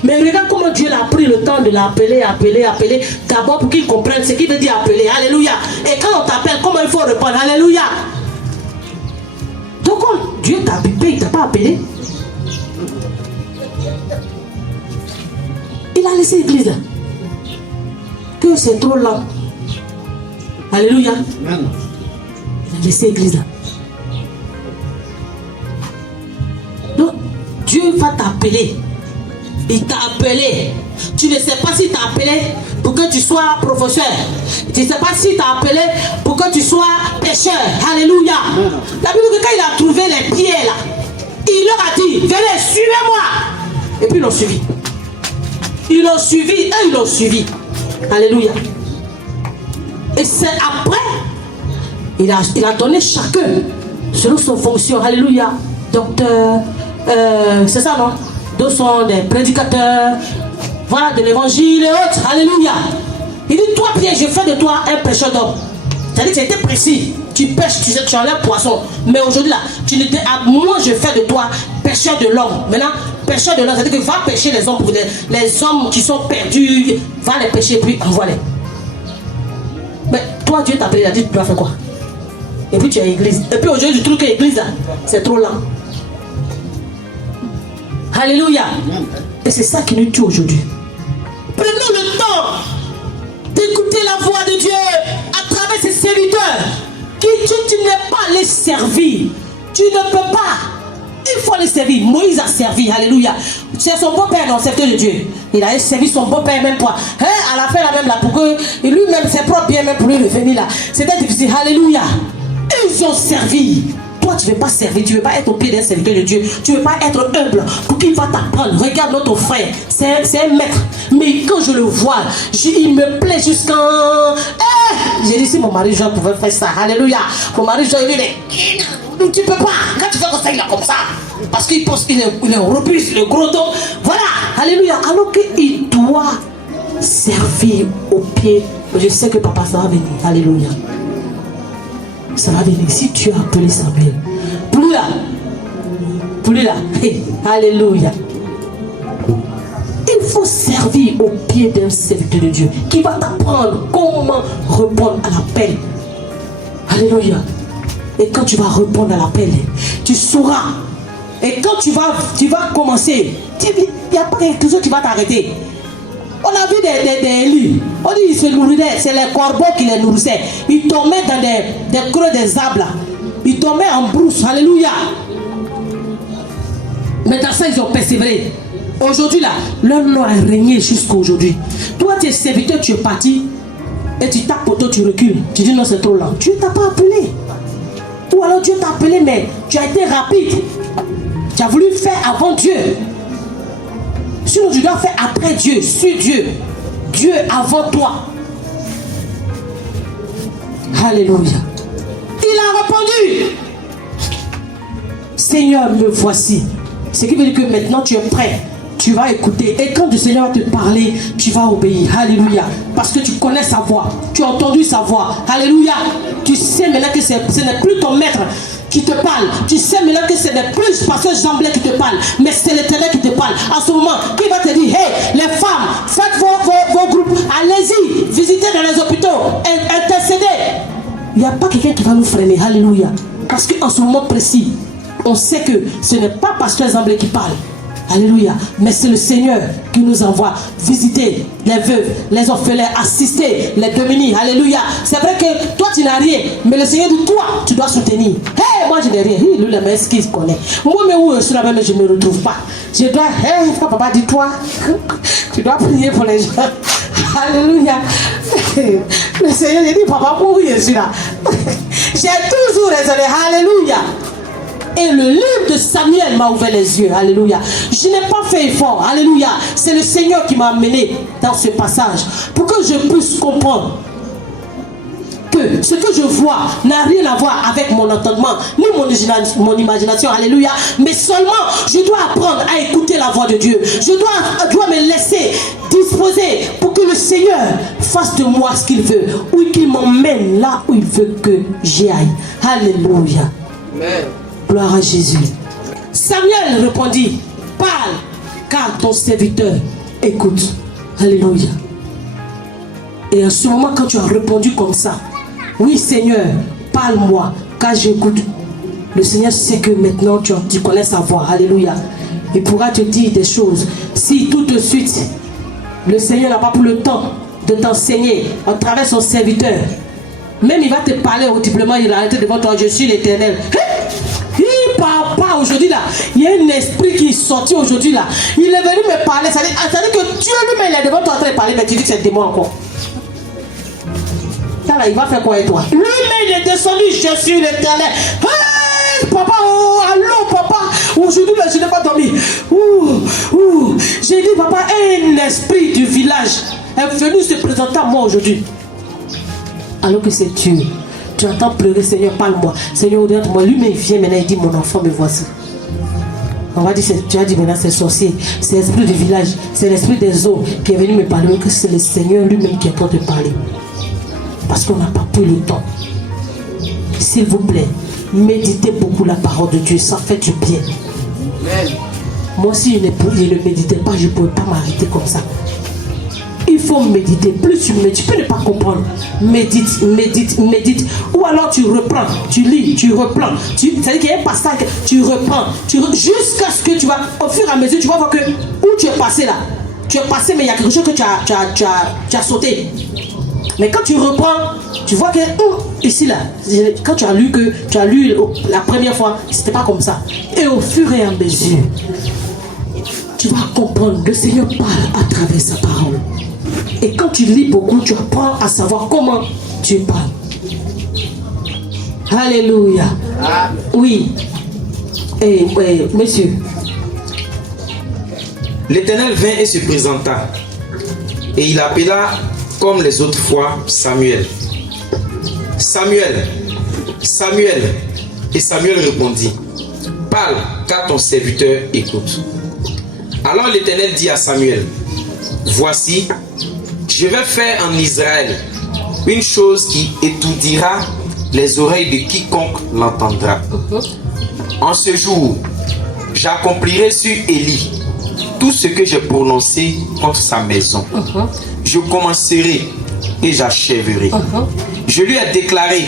Mais regarde comment Dieu a pris le temps de l'appeler, appeler, d'abord pour qu'il comprenne ce qu'il veut dire appeler, alléluia. Et quand on t'appelle, comment il faut répondre, alléluia. Donc quand Dieu t'a appelé, il ne t'a pas appelé. Il a laissé l'église là. Que c'est trop lent. Alléluia. Amen. Il a laissé l'église là. Donc, Dieu va t'appeler. Il t'a appelé. Tu ne sais pas s'il t'a appelé pour que tu sois professeur. Tu ne sais pas s'il t'a appelé pour que tu sois pécheur. Alléluia. Amen. La Bible dit que quand il a trouvé les pieds là, il leur a dit, venez, suivez-moi. Et puis ils l'ont suivi. Ils l'ont suivi et ils l'ont suivi. Alléluia. Et c'est après, il a donné chacun selon son fonction. Alléluia. Docteur, c'est ça non? D'autres sont des prédicateurs, voilà, de l'évangile et autres. Alléluia. Il dit, toi Pierre, je fais de toi un pêcheur d'hommes. C'est-à-dire que tu étais précis. Tu pêches, tu enlèves poisson. Mais aujourd'hui là, moi je fais de toi pêcheur de l'homme. Maintenant, pêcheur de l'homme, c'est-à-dire que va pêcher les hommes, les hommes qui sont perdus, va les pêcher puis envoie-les. Mais toi, Dieu t'a appelé, il a dit, tu dois faire quoi? Et puis tu es à l'église. Et puis aujourd'hui, tu trouves que l'église, c'est trop lent. Alléluia. Et c'est ça qui nous tue aujourd'hui. Prenons le temps d'écouter la voix de Dieu à travers ses serviteurs. Tu n'es pas les servir. Tu ne peux pas. Il faut les servir. Moïse a servi. Alléluia. C'est son beau-père dans le serviteur de Dieu. Il a servi son beau-père même pour. À la fin, là même là, pour que lui-même, ses propres biens, même pour lui revenir là. C'était difficile. Alléluia. Ils ont servi. Toi, tu ne veux pas servir, tu ne veux pas être au pied d'un serviteur de Dieu, tu ne veux pas être humble pour qu'il va t'apprendre. Regarde notre frère, c'est un maître. Mais quand je le vois, il me plaît jusqu'en... J'ai dit, si mon mari Jean pouvait faire ça, alléluia. Mon mari Jean, il dit, tu ne peux pas. Quand tu fais comme ça, il est comme ça. Parce qu'il pense qu'il est robuste, le gros dos. Voilà, alléluia. Alors qu'il doit servir au pied. Je sais que papa, ça va venir, alléluia. Ça va venir. Si tu as appelé Samuel, plus là, hey, alléluia. Il faut servir au pied d'un serviteur de Dieu qui va t'apprendre comment répondre à l'appel. Alléluia. Et quand tu vas répondre à l'appel, tu sauras. Et quand tu vas commencer, il n'y a pas quelque chose qui va t'arrêter. On a vu des lits. On dit qu'ils se nourrissaient. C'est les corbeaux qui les nourrissaient. Ils tombaient dans des creux des arbres. Ils tombaient en brousse. Alléluia. Mais dans ça, ils ont persévéré. Aujourd'hui, là, leur nom a régné jusqu'à aujourd'hui. Toi, tu es serviteur, tu es parti. Et tu tapes au dos, tu recules. Tu dis non, c'est trop lent. Dieu ne t'a pas appelé. Ou alors Dieu t'a appelé, mais tu as été rapide. Tu as voulu faire avant Dieu. Sinon, tu dois faire après Dieu, sur Dieu. Dieu avant toi. Alléluia. Il a répondu, Seigneur, me voici. Ce qui veut dire que maintenant tu es prêt. Tu vas écouter. Et quand le Seigneur va te parler, tu vas obéir. Alléluia. Parce que tu connais sa voix. Tu as entendu sa voix. Alléluia. Tu sais maintenant que ce n'est plus ton maître qui te parle. Tu sais maintenant que ce n'est plus Pasteur Jean-Blais qui te parle, mais c'est l'Éternel qui te parle. En ce moment, qui va te dire, hey, les femmes, faites vos groupes, allez-y, visitez dans les hôpitaux, intercédez. Il n'y a pas quelqu'un qui va nous freiner. Alléluia. Parce qu'en ce moment précis, on sait que ce n'est pas Pasteur Jean-Blais qui parle. Alléluia. Mais c'est le Seigneur qui nous envoie visiter les veuves, les orphelins, assister les démunis. Alléluia. C'est vrai que toi tu n'as rien, mais le Seigneur dit toi tu dois soutenir. Hey, moi je n'ai rien. Lui le maître qui se connaît. Moi mais où je suis là-bas mais je ne me retrouve pas. Je dois, hey, papa dit toi, tu dois prier pour les gens. Alléluia. Le Seigneur dit papa pour je suis là. J'ai toujours raisonné. Alléluia. Et le livre de Samuel m'a ouvert les yeux. Alléluia. Je n'ai pas fait effort. Alléluia. C'est le Seigneur qui m'a amené dans ce passage pour que je puisse comprendre que ce que je vois n'a rien à voir avec mon entendement ni mon imagination. Alléluia. Mais seulement je dois apprendre à écouter la voix de Dieu. Je dois me laisser disposer pour que le Seigneur fasse de moi ce qu'il veut, ou qu'il m'emmène là où il veut que j'y aille. Alléluia. Amen. Gloire à Jésus. Samuel répondit, parle, car ton serviteur écoute. Alléluia. Et à ce moment, quand tu as répondu comme ça, oui Seigneur, parle-moi, car j'écoute. Le Seigneur sait que maintenant tu connais sa voix. Alléluia. Il pourra te dire des choses. Si tout de suite, le Seigneur n'a pas pris le temps de t'enseigner à travers son serviteur, même il va te parler audiblement, il va arrêter devant toi, je suis l'Éternel. Papa, aujourd'hui là, il y a un esprit qui est sorti aujourd'hui là. Il est venu me parler. Ça veut dire que Dieu lui-même il est devant toi en train de parler, mais tu dis que c'est le démon encore. Ça là, il va faire quoi avec toi? Lui-même il est descendu, je suis l'Éternel. Hey, papa, oh, allô papa. Aujourd'hui là, je n'ai pas dormi. J'ai dit papa, un esprit du village est venu se présenter à moi aujourd'hui. Alors que c'est Dieu. Tu entends pleurer, Seigneur, parle-moi. Seigneur, oriente-moi. Lui-même, il vient maintenant, il dit, mon enfant, me voici. On va dire, tu as dit maintenant, c'est sorcier, c'est l'esprit du village, c'est l'esprit des eaux qui est venu me parler, que c'est le Seigneur lui-même qui est en train de parler. Parce qu'on n'a pas pris le temps. S'il vous plaît, méditez beaucoup la parole de Dieu, ça fait du bien. Amen. Moi, si je ne méditais pas, je ne pouvais pas m'arrêter comme ça. Il faut méditer. Plus tu médites, tu peux ne pas comprendre. Médite, médite, médite. Ou alors tu reprends, tu lis, tu reprends. C'est-à-dire qu'il y a un passage, tu reprends. Jusqu'à ce que tu vas, au fur et à mesure, tu vas voir que où tu es passé là. Tu es passé, mais il y a quelque chose que tu as sauté. Mais quand tu reprends, tu vois que ici là, quand tu as lu la première fois, c'était pas comme ça. Et au fur et à mesure, tu vas comprendre. Le Seigneur parle à travers sa parole. Et quand tu lis beaucoup, tu apprends à savoir comment tu parles. Alléluia. Oui. Et monsieur. L'Éternel vint et se présenta. Et il appela, comme les autres fois, Samuel. Samuel, Samuel. Et Samuel répondit, parle, car ton serviteur écoute. Alors l'Éternel dit à Samuel, voici, je vais faire en Israël une chose qui étourdira les oreilles de quiconque l'entendra. En ce jour, j'accomplirai sur Élie tout ce que j'ai prononcé contre sa maison. Je commencerai et j'achèverai. Je lui ai déclaré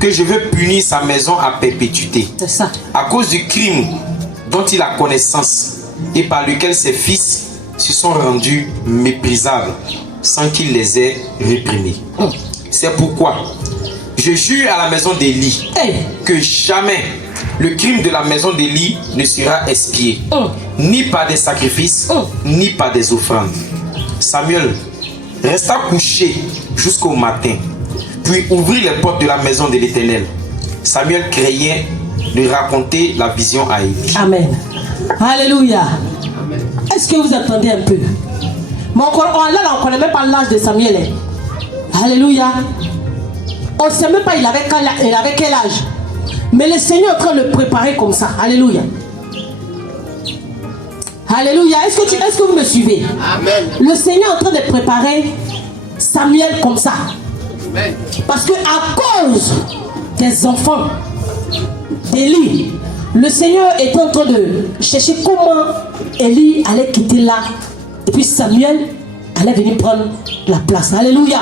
que je veux punir sa maison à perpétuité. C'est ça. À cause du crime dont il a connaissance et par lequel ses fils se sont rendus méprisables sans qu'il les ait réprimés. C'est pourquoi je jure à la maison d'Élie que jamais le crime de la maison d'Élie ne sera expié, ni par des sacrifices, ni par des offrandes. Samuel resta couché jusqu'au matin, puis ouvrit les portes de la maison de l'Éternel. Samuel craignait de raconter la vision à Élie. Amen. Alléluia. Est-ce que vous attendez un peu? Mais là, on ne connaît même pas l'âge de Samuel. Alléluia. On ne sait même pas il avait quel âge. Mais le Seigneur est en train de le préparer comme ça. Alléluia. Alléluia. Est-ce que vous me suivez? Amen. Le Seigneur est en train de préparer Samuel comme ça. Amen. Parce que à cause des enfants d'Élie, le Seigneur est en train de chercher comment Élie allait quitter là. Et puis Samuel allait venir prendre la place. Alléluia.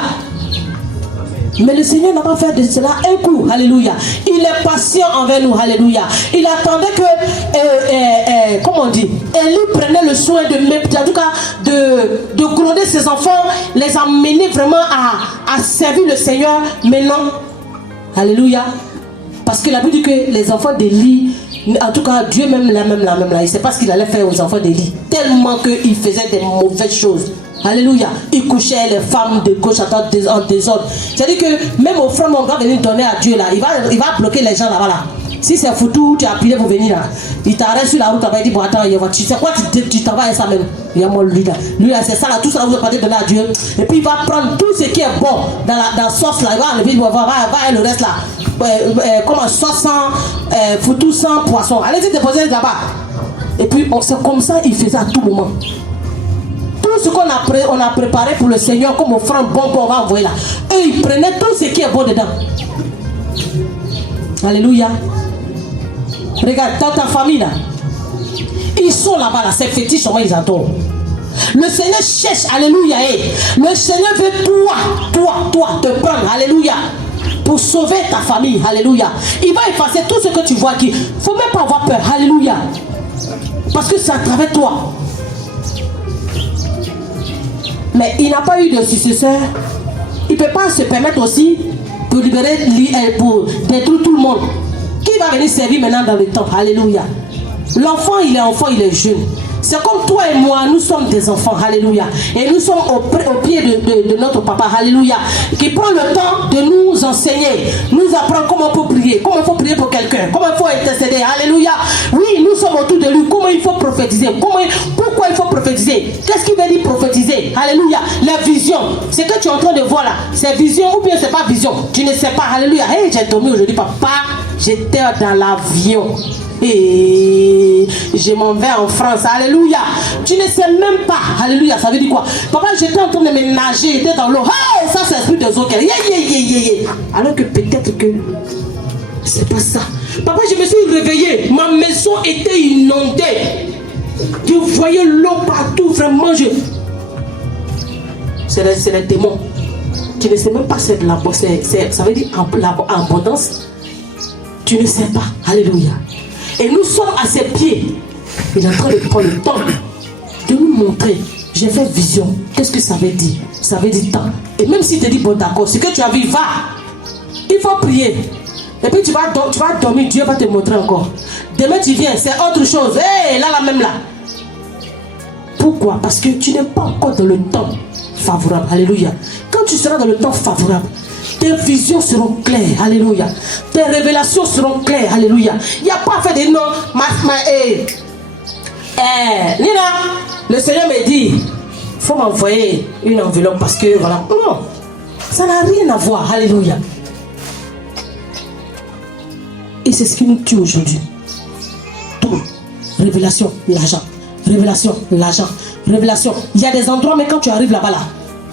Mais le Seigneur n'a pas fait de cela un coup. Alléluia. Il est patient envers nous. Alléluia. Il attendait que, comment on dit, Élie prenait le soin en tout cas, de gronder ses enfants, les amener vraiment à servir le Seigneur. Mais non. Alléluia. Parce que la Bible dit que les enfants d'Élie, en tout cas, Dieu même là, il ne sait pas ce qu'il allait faire aux enfants d'Élie. Tellement qu'il faisait des mauvaises choses. Alléluia. Il couchait les femmes de gauche en désordre. C'est-à-dire que même aux femmes, on va venir donner à Dieu là. Il va bloquer les gens là-bas là. Si c'est foutu, tu as appelé pour venir là. Il t'arrête sur la route, il dit bon attends, tu sais quoi, tu travailles à ça même. Il y a mon lui là. Lui là, c'est ça là, tout ça vous allez donner à Dieu. Et puis il va prendre tout ce qui est bon dans la sauce là. Il va enlever, il va le reste là. Comme un sauce sans foutu sans poisson. Allez-y déposer là-bas. Et puis c'est comme ça il faisait à tout moment. Tout ce qu'on a préparé pour le Seigneur comme offrande bonbon, on va envoyer là. Eux, ils prenaient tout ce qui est bon dedans. Alléluia. Regarde, dans ta famille là, ils sont là-bas, là, ces fétiches, comment ils adorent. Le Seigneur cherche, alléluia. Le Seigneur veut toi, te prendre, alléluia, pour sauver ta famille, alléluia. Il va effacer tout ce que tu vois qui. Il ne faut même pas avoir peur, alléluia. Parce que c'est à travers toi. Mais il n'a pas eu de successeur. Il ne peut pas se permettre aussi de libérer, pour détruire tout le monde. Qui va venir servir maintenant dans le temple, alléluia. L'enfant, il est enfant, il est jeune. C'est comme toi et moi, nous sommes des enfants, alléluia. Et nous sommes au pied de notre papa, alléluia, qui prend le temps de nous enseigner, nous apprendre comment il faut prier, comment il faut prier pour quelqu'un, comment il faut intercéder, alléluia. Oui, nous sommes autour de lui, comment il faut prophétiser, pourquoi il faut prophétiser, qu'est-ce qu'il veut dire prophétiser, alléluia. La vision, ce que tu es en train de voir là, c'est vision ou bien c'est pas vision, tu ne sais pas, alléluia. Hey, j'ai dormi aujourd'hui, papa, j'étais dans l'avion. Et je m'en vais en France, alléluia. Tu ne sais même pas, alléluia, ça veut dire quoi? Papa, j'étais en train de me nager, j'étais dans l'eau. Hey, ça c'est l'esprit des eaux. Alors que peut-être que c'est pas ça. Papa, je me suis réveillé, ma maison était inondée. Je voyais l'eau partout, vraiment. C'est les démons. Tu ne sais même pas, c'est de la ça veut dire abondance. Tu ne sais pas, alléluia. Et nous sommes à ses pieds. Il est en train de prendre le temps de nous montrer. J'ai fait vision. Qu'est-ce que ça veut dire? Ça veut dire temps. Et même si tu te dis, bon d'accord, ce que tu as vu, va. Il faut prier. Et puis tu vas dormir, Dieu va te montrer encore. Demain tu viens, c'est autre chose. Hé, là, même là. Pourquoi? Parce que tu n'es pas encore dans le temps favorable. Alléluia. Quand tu seras dans le temps favorable, tes visions seront claires, alléluia. Tes révélations seront claires, alléluia. Il n'y a pas fait de non, Nina, le Seigneur me dit, il faut m'envoyer une enveloppe parce que voilà. Non, ça n'a rien à voir, alléluia. Et c'est ce qui nous tue aujourd'hui. Tout, révélation, l'argent. Révélation, l'argent. Révélation. Il y a des endroits, mais quand tu arrives là-bas, là,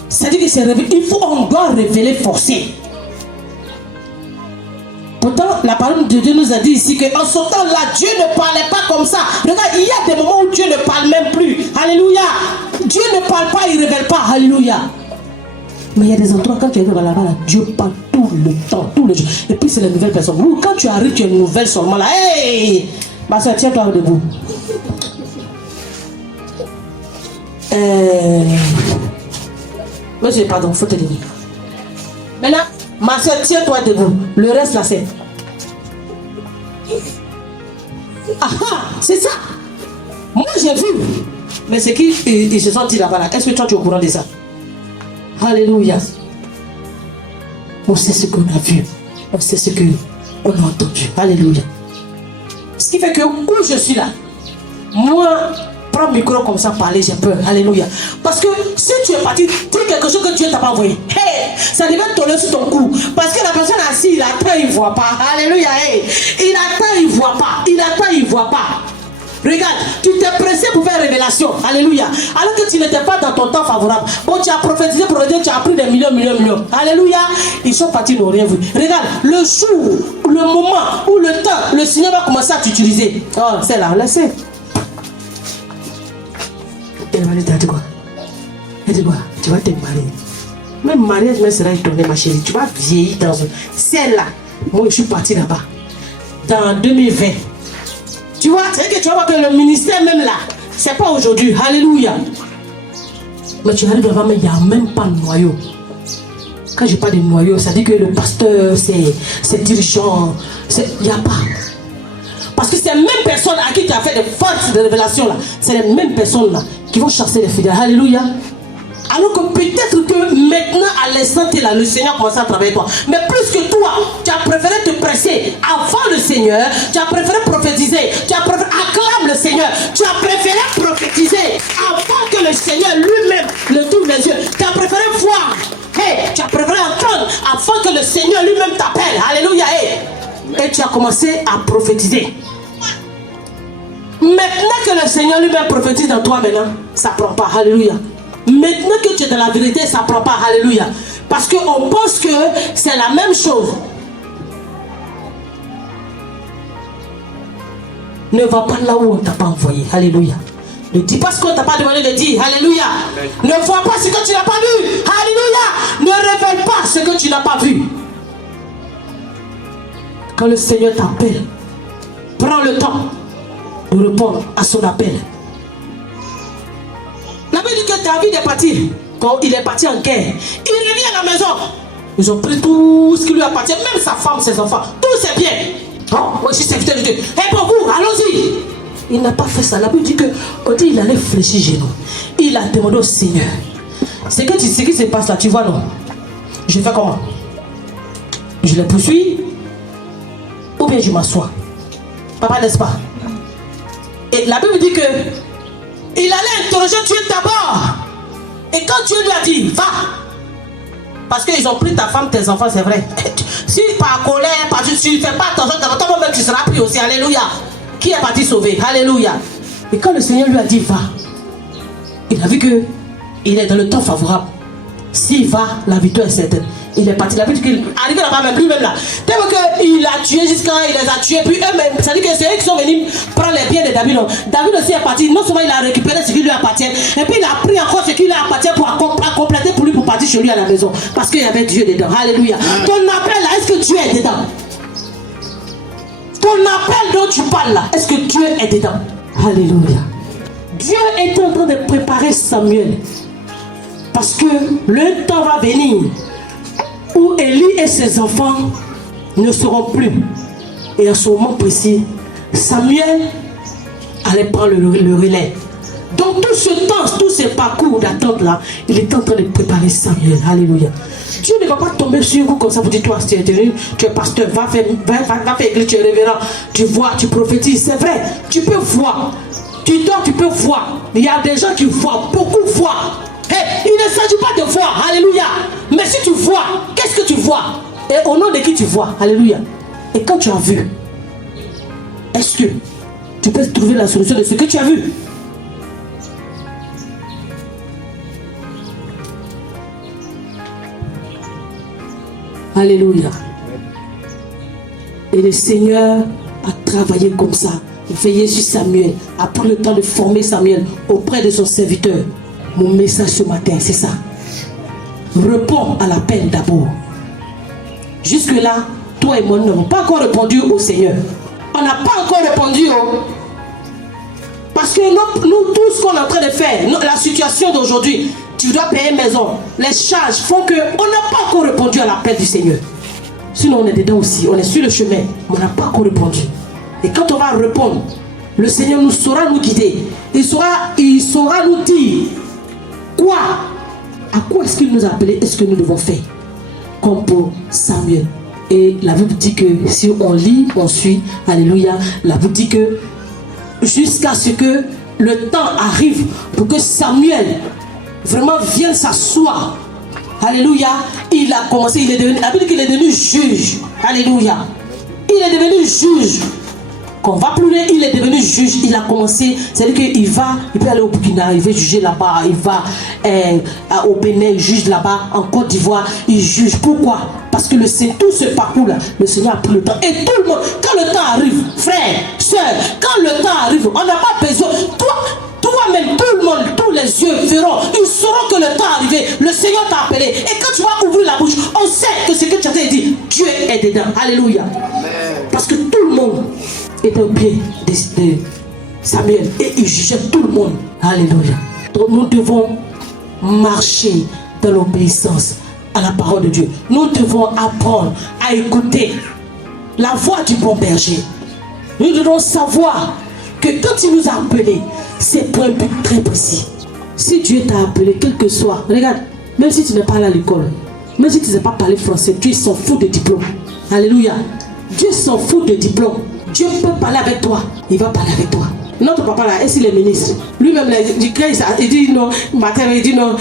c'est-à-dire que c'est révélé. On doit révéler forcé. Pourtant, la parole de Dieu nous a dit ici qu'en ce temps-là, Dieu ne parlait pas comme ça. Regarde, il y a des moments où Dieu ne parle même plus. Alléluia. Dieu ne parle pas, il ne révèle pas. Alléluia. Mais il y a des endroits, quand tu arrives là-bas, là, Dieu parle tout le temps, tous les jours. Et puis c'est les nouvelles personnes. Quand tu arrives, tu es une nouvelle seulement là. Hey, ma soeur, tiens-toi debout. Monsieur, pardon, faut te dire. Maintenant, ma soeur, tiens-toi debout. Le reste là, c'est. Ah, c'est ça. Moi, j'ai vu. Mais c'est qui ils se sont dit là-bas là. Est-ce que toi, tu es au courant de ça? Alléluia. On sait ce qu'on a vu. On sait ce qu'on a entendu. Alléluia. Ce qui fait que où je suis là, moi, prends le micro comme ça, parler, j'ai peur. Alléluia. Parce que si tu es parti, dis quelque chose que Dieu t'a pas envoyé. Hey, ça devait tourner sur ton cou. Parce que la personne assise, il attend, il ne voit pas. Alléluia. Hey. Il attend, il ne voit pas. Il attend, il ne voit pas. Regarde, tu t'es pressé pour faire révélation. Alléluia. Alors que tu n'étais pas dans ton temps favorable. Bon, tu as prophétisé, tu as pris des millions. Alléluia. Ils sont partis, ils n'ont rien vu. Regarde, le jour, le moment où le temps, le Seigneur va commencer à t'utiliser. Oh, c'est là, laissez. Elle va dire quoi? Elle dit quoi? Tu vas te marier. Même mariage même sera étonné, ma chérie. Tu vas vieillir dans un. Celle-là, moi je suis parti là-bas. Dans 2020. Tu vois, c'est que tu vas voir que le ministère même là, c'est pas aujourd'hui. Alléluia. Mais tu arrives là-bas, mais il n'y a même pas de noyau. Quand je parle de noyau, ça dit que le pasteur, c'est dirigeant. Il n'y a pas. Parce que c'est les mêmes personnes à qui tu as fait des fausses révélations là. C'est les mêmes personnes là qui vont chasser les fidèles. Alléluia. Alors que peut-être que maintenant, à l'instant là, le Seigneur commence à travailler toi. Mais plus que toi, tu as préféré te presser avant le Seigneur. Tu as préféré prophétiser. Tu as préféré acclamer le Seigneur. Tu as préféré prophétiser avant que le Seigneur lui-même le tourne les yeux. Tu as préféré voir. Hey, tu as préféré entendre avant que le Seigneur lui-même t'appelle. Alléluia. Hey. Et tu as commencé à prophétiser. Maintenant que le Seigneur lui-même prophétise dans toi maintenant, ça ne prend pas. Alléluia. Maintenant que tu es dans la vérité, ça ne prend pas. Alléluia. Parce qu'on pense que c'est la même chose. Ne va pas là où on ne t'a pas envoyé. Alléluia. Ne dis pas ce qu'on ne t'a pas demandé de dire. Alléluia. Ne vois pas ce que tu n'as pas vu. Alléluia. Ne révèle pas ce que tu n'as pas vu. Quand le Seigneur t'appelle, prends le temps de répondre à son appel. La Bible dit que David est parti. Quand il est parti en guerre, il revient à la maison. Ils ont pris tout ce qui lui appartient, même sa femme, ses enfants, tout ses biens. Oh, moi je suis serviteur de Dieu. Et pour vous, allons-y. Il n'a pas fait ça. La Bible dit qu'on dit il allait fléchir genoux. Il a demandé au Seigneur. Ce qui se passe là, tu vois, non? Je fais comment? Je les poursuis ou bien je m'assois? Papa, n'est-ce pas? Et la Bible dit que il allait interroger Dieu d'abord. Et quand Dieu lui a dit, va. Parce qu'ils ont pris ta femme, tes enfants, c'est vrai. Si par colère, parce que tu ne fais pas attention, toi-même tu seras pris aussi. Alléluia. Qui est parti sauver? Alléluia. Et quand le Seigneur lui a dit, va, il a vu que il est dans le temps favorable. S'il va, la victoire est certaine. Il est parti. La vie qu'il arrivé là-bas, même lui-même là. Tellement qu'il a tué jusqu'à il les a tués. Puis eux-mêmes, ça dit que c'est eux qui sont venus prendre les biens de David. Non. David aussi est parti. Non seulement il a récupéré ce qui lui appartient, et puis il a pris encore ce qui lui appartient pour compléter pour lui, pour partir chez lui à la maison. Parce qu'il y avait Dieu dedans. Alléluia. Ton appel là, est-ce que Dieu est dedans? Ton appel dont tu parles là, est-ce que Dieu est dedans? Alléluia. Dieu est en train de préparer Samuel. Parce que le temps va venir où Élie et ses enfants ne seront plus. Et à ce moment précis, Samuel allait prendre le relais. Donc tout ce temps, tous ces parcours d'attente là, il est en train de préparer Samuel. Alléluia. Dieu ne va pas tomber sur vous comme ça pour dire toi, tu es pasteur, va faire église, tu es révérend, tu vois, tu prophétises. C'est vrai, tu peux voir. Tu dors, tu peux voir. Il y a des gens qui voient, beaucoup voient. Hey, il ne s'agit pas de voir, alléluia. Mais si tu vois, qu'est-ce que tu vois? Et au nom de qui tu vois? Alléluia. Et quand tu as vu, est-ce que tu peux trouver la solution de ce que tu as vu? Alléluia. Et le Seigneur a travaillé comme ça, veillé sur Samuel, a pris le temps de former Samuel auprès de son serviteur. Mon message ce matin, c'est ça. Réponds à l'appel d'abord. Jusque-là, toi et moi, nous n'avons pas encore répondu au Seigneur. On n'a pas encore répondu parce que nous, tout ce qu'on est en train de faire, la situation d'aujourd'hui, tu dois payer maison, les charges font qu'on n'a pas encore répondu à l'appel du Seigneur. Sinon, on est dedans aussi, on est sur le chemin, mais on n'a pas encore répondu. Et quand on va répondre, le Seigneur nous saura nous guider. Il saura nous dire quoi, à quoi est-ce qu'il nous a appelé, est-ce que nous devons faire, comme pour Samuel. Et la Bible dit que si on lit, on suit, alléluia, la Bible dit que jusqu'à ce que le temps arrive pour que Samuel vraiment vienne s'asseoir, alléluia, il a commencé, il est devenu, la Bible dit qu'il est devenu juge, alléluia, il est devenu juge. Qu'on va plus loin, il est devenu juge, il a commencé, c'est-à-dire qu'il peut aller au Burkina, il va juger là-bas, il va au Bénin, il juge là-bas, en Côte d'Ivoire, il juge. Pourquoi? Parce que tout ce parcours-là, le Seigneur a pris le temps. Et tout le monde, quand le temps arrive, frère, soeur, quand le temps arrive, on n'a pas besoin, toi-même, tout le monde, tous les yeux verront, ils sauront que le temps est arrivé, le Seigneur t'a appelé. Et quand tu vas ouvrir la bouche, on sait que ce que tu as dit, Dieu est dedans. Alléluia. Parce que tout le monde était au pied de Samuel et il jugeait tout le monde. Alléluia. Donc nous devons marcher dans l'obéissance à la parole de Dieu. Nous devons apprendre à écouter la voix du bon berger. Nous devons savoir que quand il nous a appelés, c'est pour un but très précis. Si Dieu t'a appelé, quel que soit, regarde, même si tu n'es pas allé à l'école, même si tu ne sais pas parler français, Dieu s'en fout de diplôme. Alléluia. Dieu s'en fout de diplôme. Dieu peut parler avec toi, il va parler avec toi. Notre papa là, est-ce qu'il est ministre? Lui-même, il dit non, matin, il dit non,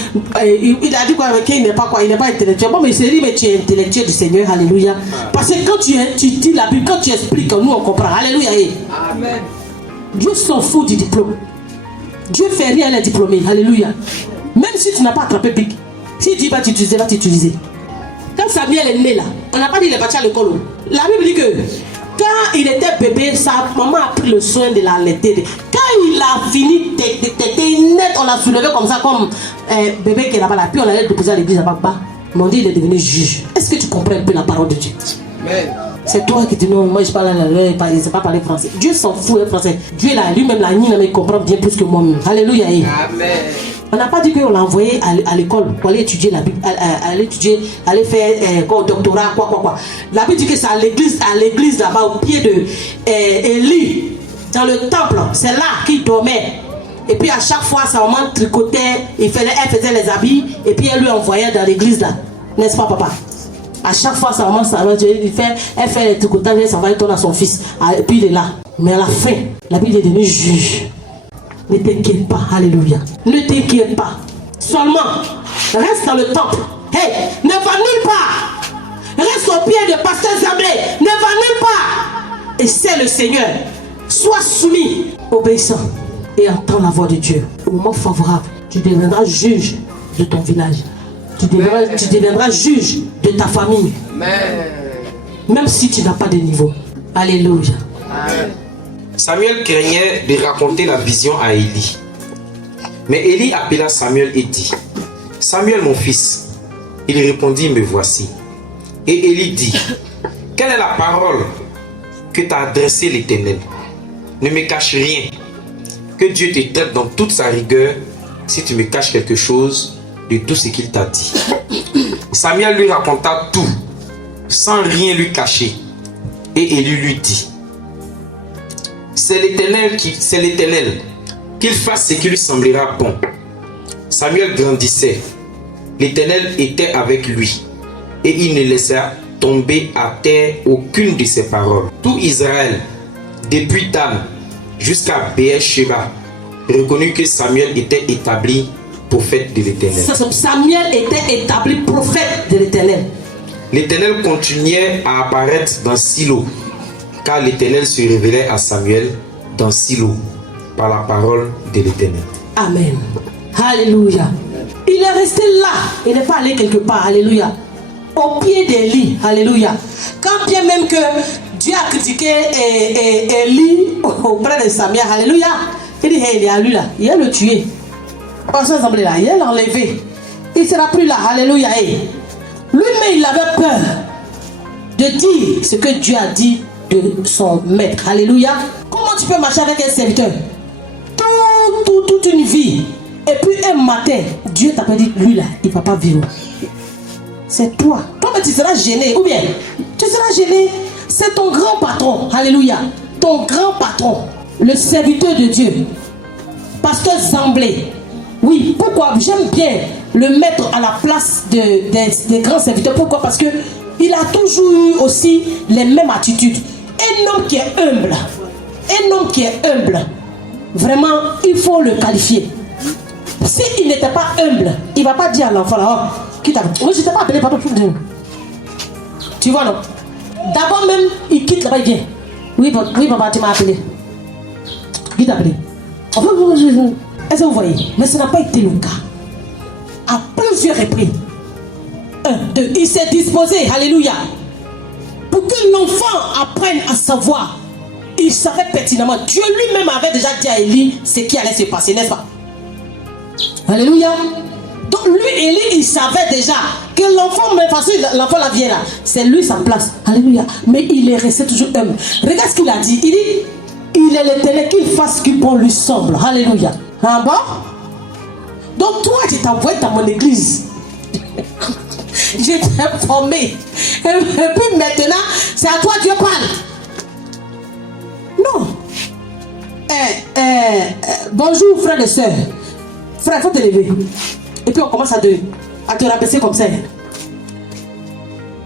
il a dit quoi, qu'il n'est pas quoi, il n'est pas intellectuel. Bon, mais c'est dit, mais tu es intellectuel du Seigneur, alléluia. Parce que quand tu dis la Bible, quand tu expliques, nous on comprend, alléluia. Amen. Dieu s'en fout du diplôme. Dieu fait rien à les diplômés, alléluia. Même si tu n'as pas attrapé pic, si Dieu va t'utiliser, va t'utiliser. Quand Samuel est né là, on n'a pas dit qu'il est parti à l'école. La Bible dit que quand il était bébé, sa maman a pris le soin de l'allaiter. Quand il a fini d'être net, on l'a soulevé comme ça, comme bébé qui est là-bas, là. Puis on allait le déposer à l'église à papa. On dit il est devenu juge. Est-ce que tu comprends un peu la parole de Dieu? Amen. C'est toi qui dis non, moi je parle il ne sait pas parler français. Dieu s'en fout, français. Dieu là, lui-même, la nuit, il comprend bien plus que moi-même. Alléluia. Amen. On n'a pas dit qu'on l'a envoyé à l'école pour aller étudier la Bible, aller étudier, aller faire doctorat, quoi. La Bible dit que c'est à l'église là-bas, au pied de Élie, dans le temple. C'est là qu'il dormait. Et puis à chaque fois, sa maman tricotait, elle faisait les habits, et puis elle lui envoyait dans l'église là. N'est-ce pas, papa? À chaque fois, sa maman, elle fait les tricotages, elle s'envoie à son fils. Et puis il est là. Mais à la fin, la Bible est devenue juge. Ne t'inquiète pas, alléluia. Ne t'inquiète pas. Seulement, reste dans le temple. Hey, ne va nulle part. Reste au pied de pasteur Zamblé. Ne va nulle part. Et c'est le Seigneur. Sois soumis, obéissant. Et entends la voix de Dieu. Au moment favorable, tu deviendras juge de ton village. Tu deviendras juge de ta famille. Même si tu n'as pas de niveau. Alléluia. Amen. Samuel craignait de raconter la vision à Élie. Mais Élie appela Samuel et dit: Samuel, mon fils. Il répondit: Me voici. Et Élie dit: Quelle est la parole que t'a adressée l'Éternel? Ne me cache rien. Que Dieu te traite dans toute sa rigueur si tu me caches quelque chose de tout ce qu'il t'a dit. Samuel lui raconta tout, sans rien lui cacher. Et Élie lui dit: C'est l'Éternel qu'il fasse ce qui lui semblera bon. Samuel grandissait. L'Éternel était avec lui. Et il ne laissa tomber à terre aucune de ses paroles. Tout Israël, depuis Dan jusqu'à Beersheba, reconnut que Samuel était établi prophète de l'Éternel. Samuel était établi prophète de l'Éternel. L'Éternel continuait à apparaître dans Silo, car l'Éternel se révélait à Samuel dans Silo par la parole de l'Éternel. Amen. Alléluia. Il est resté là. Il n'est pas allé quelque part. Alléluia. Au pied d'Élie. Alléluia. Quand bien même que Dieu a critiqué Élie auprès de Samuel. Alléluia. Il dit: hey, il est à lui là. Il a le tué. Pasteur Zamblé là. Il a l'enlevé. Il ne sera plus là. Alléluia. Hey. Lui-même, il avait peur de dire ce que Dieu a dit de son maître. Alléluia. Comment tu peux marcher avec un serviteur toute une vie, et puis un matin Dieu t'a pas dit: lui là il ne va pas vivre? C'est toi. Toi-même tu seras gêné, ou bien tu seras gêné. C'est ton grand patron. Alléluia. Ton grand patron, le serviteur de Dieu, pasteur Zamblé. Oui, pourquoi? J'aime bien le mettre à la place des grands serviteurs. Pourquoi? Parce que il a toujours eu aussi les mêmes attitudes. Un homme qui est humble, vraiment, il faut le qualifier. S'il n'était pas humble, il ne va pas dire à l'enfant là: oh, qui t'a appelé? Oui, je ne t'ai pas appelé, pardon. Tu vois, non? D'abord même, il quitte là-bas, il vient. Oui, papa, tu m'as appelé. Qui t'a appelé? Est-ce que vous voyez? Mais ce n'a pas été le cas. À plusieurs reprises. 1, 2, il s'est disposé, alléluia, pour que l'enfant apprenne à savoir. Il savait pertinemment. Dieu lui-même avait déjà dit à Élie ce qui allait se passer, n'est-ce pas? Alléluia. Donc lui, Élie, il savait déjà que l'enfant, même façon, l'enfant la vient là, c'est lui sa place. Alléluia. Mais il est resté toujours humble. Regarde ce qu'il a dit. Il dit: il est l'Éternel, qu'il fasse ce qui bon lui semble. Alléluia. Ah bon? Donc toi, tu t'es envoyé dans mon église. Je t'ai formé. Et puis maintenant, c'est à toi Dieu parle. Non. Bonjour frères et sœurs. Frère, il faut te lever. Et puis on commence à te rabaisser comme ça.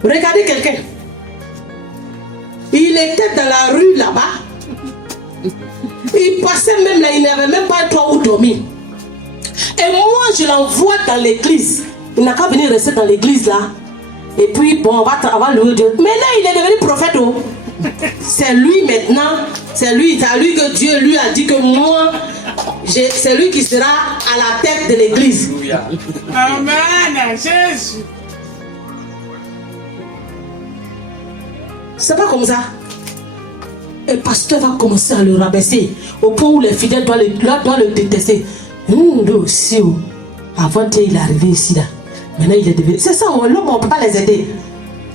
Regardez quelqu'un. Il était dans la rue là-bas. Il passait même là, il n'avait même pas un toit où dormir. Et moi, je l'envoie dans l'église. Il n'a qu'à venir rester dans l'église là. Et puis, bon, on va louer Dieu. Mais là, il est devenu prophète. Oh. C'est lui maintenant. C'est à lui que Dieu lui a dit que moi, c'est lui qui sera à la tête de l'église. Amen, Jésus. C'est pas comme ça. Et le pasteur va commencer à le rabaisser au point où les fidèles doivent le détester. Avant il est arrivé ici là. Maintenant il est devenu. C'est ça, l'homme on ne peut pas les aider.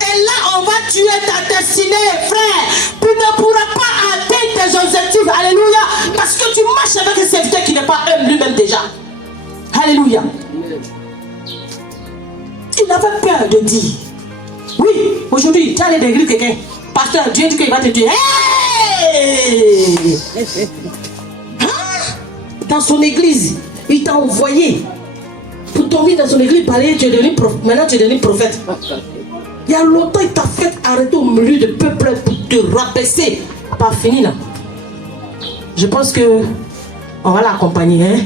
Et là on va tuer ta destinée, frère. Tu ne pourras pas atteindre tes objectifs. Alléluia. Parce que tu marches avec un serviteur qui n'est pas humble lui-même déjà. Alléluia. Il avait peur de dire. Oui, aujourd'hui tu allais déguiser quelqu'un. Pasteur, Dieu dit qu'il va te tuer. Hey! Hein? Dans son église, il t'a envoyé pour dormir dans son église, parler, tu es devenu prophète. Maintenant tu es devenu prophète. Il y a longtemps, il t'a fait arrêter au milieu de peuple pour te rabaisser. Pas fini là. Je pense que on va l'accompagner. Hein?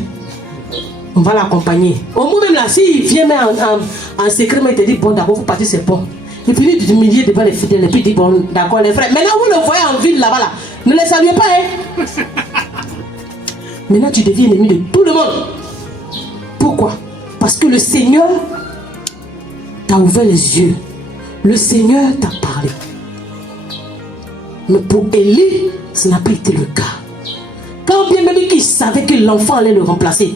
On va l'accompagner. Au moment même là, s'il vient même en secret, il te dit bon, d'abord, vous partez, c'est bon. Il finit de humilier devant les fidèles et puis il dit bon, d'accord, les frères. Maintenant, vous le voyez en ville là-bas, là. Ne les saluez pas, hein. Maintenant, tu deviens ennemi de tout le monde. Pourquoi? Parce que le Seigneur t'a ouvert les yeux. Le Seigneur t'a parlé. Mais pour Élie, ce n'a pas été le cas. Quand bien même qu'il savait que l'enfant allait le remplacer.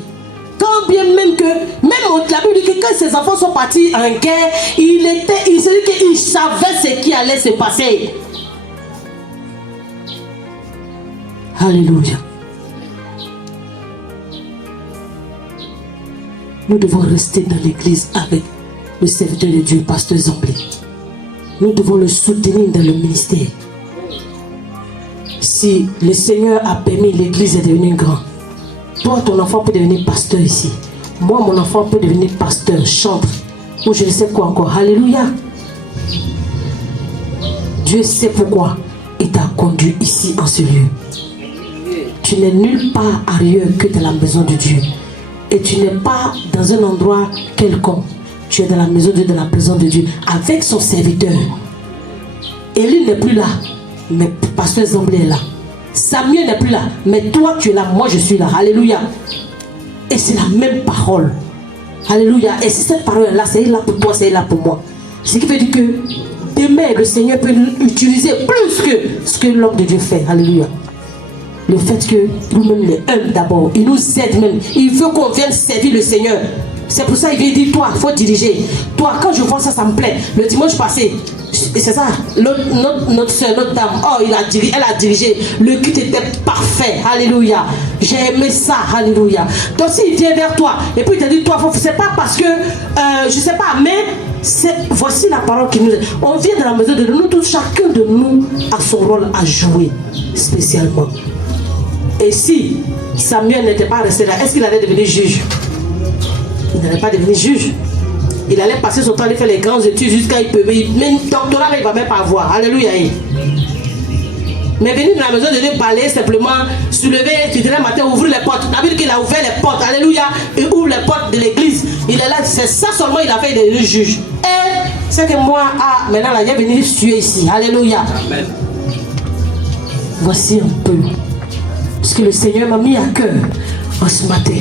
Quand bien même que, même la Bible dit que quand ses enfants sont partis en guerre, il se dit qu'il savait ce qui allait se passer. Alléluia. Nous devons rester dans l'église avec le serviteur de Dieu, pasteur Zamblé. Nous devons le soutenir dans le ministère. Si le Seigneur a permis, l'église est devenue grande. Toi, ton enfant peut devenir pasteur ici. Moi, mon enfant peut devenir pasteur, chantre, ou je ne sais quoi encore. Alléluia. Dieu sait pourquoi il t'a conduit ici en ce lieu. Tu n'es nulle part ailleurs que dans la maison de Dieu. Et tu n'es pas dans un endroit quelconque. Tu es dans la maison de Dieu, dans la présence de Dieu, avec son serviteur. Élie n'est plus là, mais pasteur Zamblé est là. Samuel n'est plus là, mais toi tu es là, moi je suis là. Alléluia. Et c'est la même parole. Alléluia. Et si cette parole est là, c'est là pour toi, c'est là pour moi. Ce qui veut dire que demain le Seigneur peut nous utiliser plus que ce que l'homme de Dieu fait. Alléluia. Le fait que nous-mêmes les hommes d'abord, il nous aide même. Il veut qu'on vienne servir le Seigneur. C'est pour ça qu'il vient dire, toi, il faut diriger. Toi, quand je vois ça, ça me plaît. Le dimanche passé, c'est ça, notre soeur, notre dame, oh, elle a dirigé. Le culte était parfait. Alléluia. J'ai aimé ça. Alléluia. Donc s'il vient vers toi, et puis il te dit, toi, c'est pas parce que, je sais pas, mais voici la parole qui nous aide. On vient dans la maison de nous tous, chacun de nous a son rôle à jouer spécialement. Et si Samuel n'était pas resté là, est-ce qu'il allait devenir juge? Il n'allait pas devenir juge. Il allait passer son temps à faire les grandes études jusqu'à il peut. Même doctorat, il ne va même pas avoir. Alléluia. Mais venir dans la maison de Dieu, parler simplement, se lever, tu dirais matin, ouvrir les portes. La Bible qu'il a ouvert les portes. Alléluia. Il ouvre les portes de l'église. Il est là, c'est ça seulement il a fait le juge. Et c'est que moi, maintenant là, il est venu tuer ici. Alléluia. Amen. Voici un peu ce que le Seigneur m'a mis à cœur en ce matin.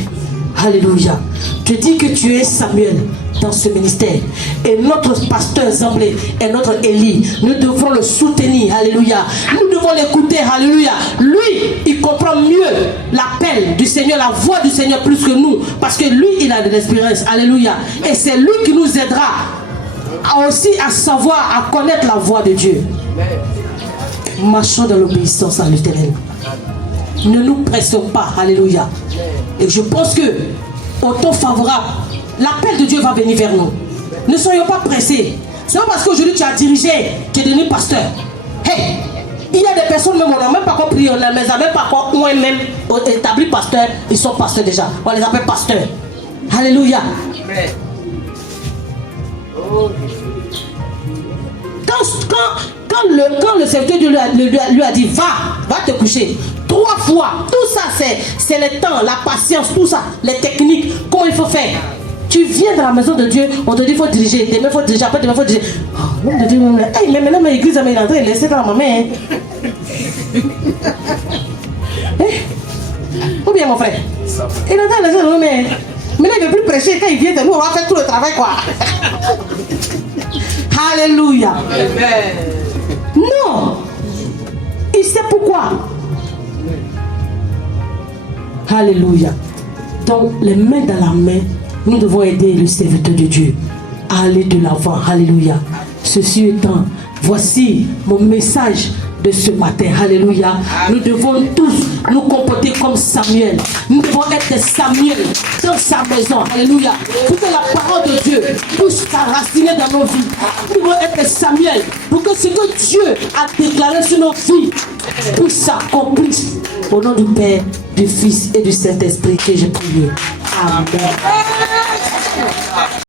Alléluia. Je dis que tu es Samuel dans ce ministère. Et notre pasteur Zamblé et notre Élie, nous devons le soutenir. Alléluia. Nous devons l'écouter. Alléluia. Lui, il comprend mieux l'appel du Seigneur, la voix du Seigneur plus que nous. Parce que lui, il a de l'expérience. Alléluia. Et c'est lui qui nous aidera aussi à savoir, à connaître la voix de Dieu. Marchons dans l'obéissance à l'Éternel. Ne nous pressons pas. Alléluia. Et je pense que au temps favorable, l'appel de Dieu va venir vers nous. Ne soyons pas pressés. C'est pas parce qu'aujourd'hui tu as dirigé, tu es devenu pasteur. Hey, il y a des personnes, même on n'a même pas compris, on n'a même pas compris, moi-même établi pasteur, ils sont pasteurs déjà. On les appelle pasteurs. Alléluia. Quand le serviteur lui a dit, va te coucher. 3 fois, tout ça c'est le temps, la patience, tout ça, les techniques, comment il faut faire. Tu viens dans la maison de Dieu, on te dit il faut diriger, demain il faut diriger, après demain il faut diriger. Oh, de Dieu, hey, mais maintenant l'église il est en train de laisser dans ma main. Hein. Ou bien mon frère? Il entend les gens, mais maintenant il ne veut plus prêcher. Quand il vient de nous, on va faire tout le travail, quoi. Alléluia. Non. Il sait pourquoi. Alléluia. Donc, les mains dans la main, nous devons aider le serviteur de Dieu à aller de l'avant. Alléluia. Ceci étant, voici mon message de ce matin. Alléluia. Nous devons tous nous comporter comme Samuel. Nous devons être des Samuel dans sa maison. Alléluia. Pour que la parole de Dieu puisse s'enraciner dans nos vies. Nous devons être des Samuel pour que ce que Dieu a déclaré sur nos vies puisse s'accomplir. Au nom du Père, du Fils et du Saint-Esprit que j'ai prié. Amen.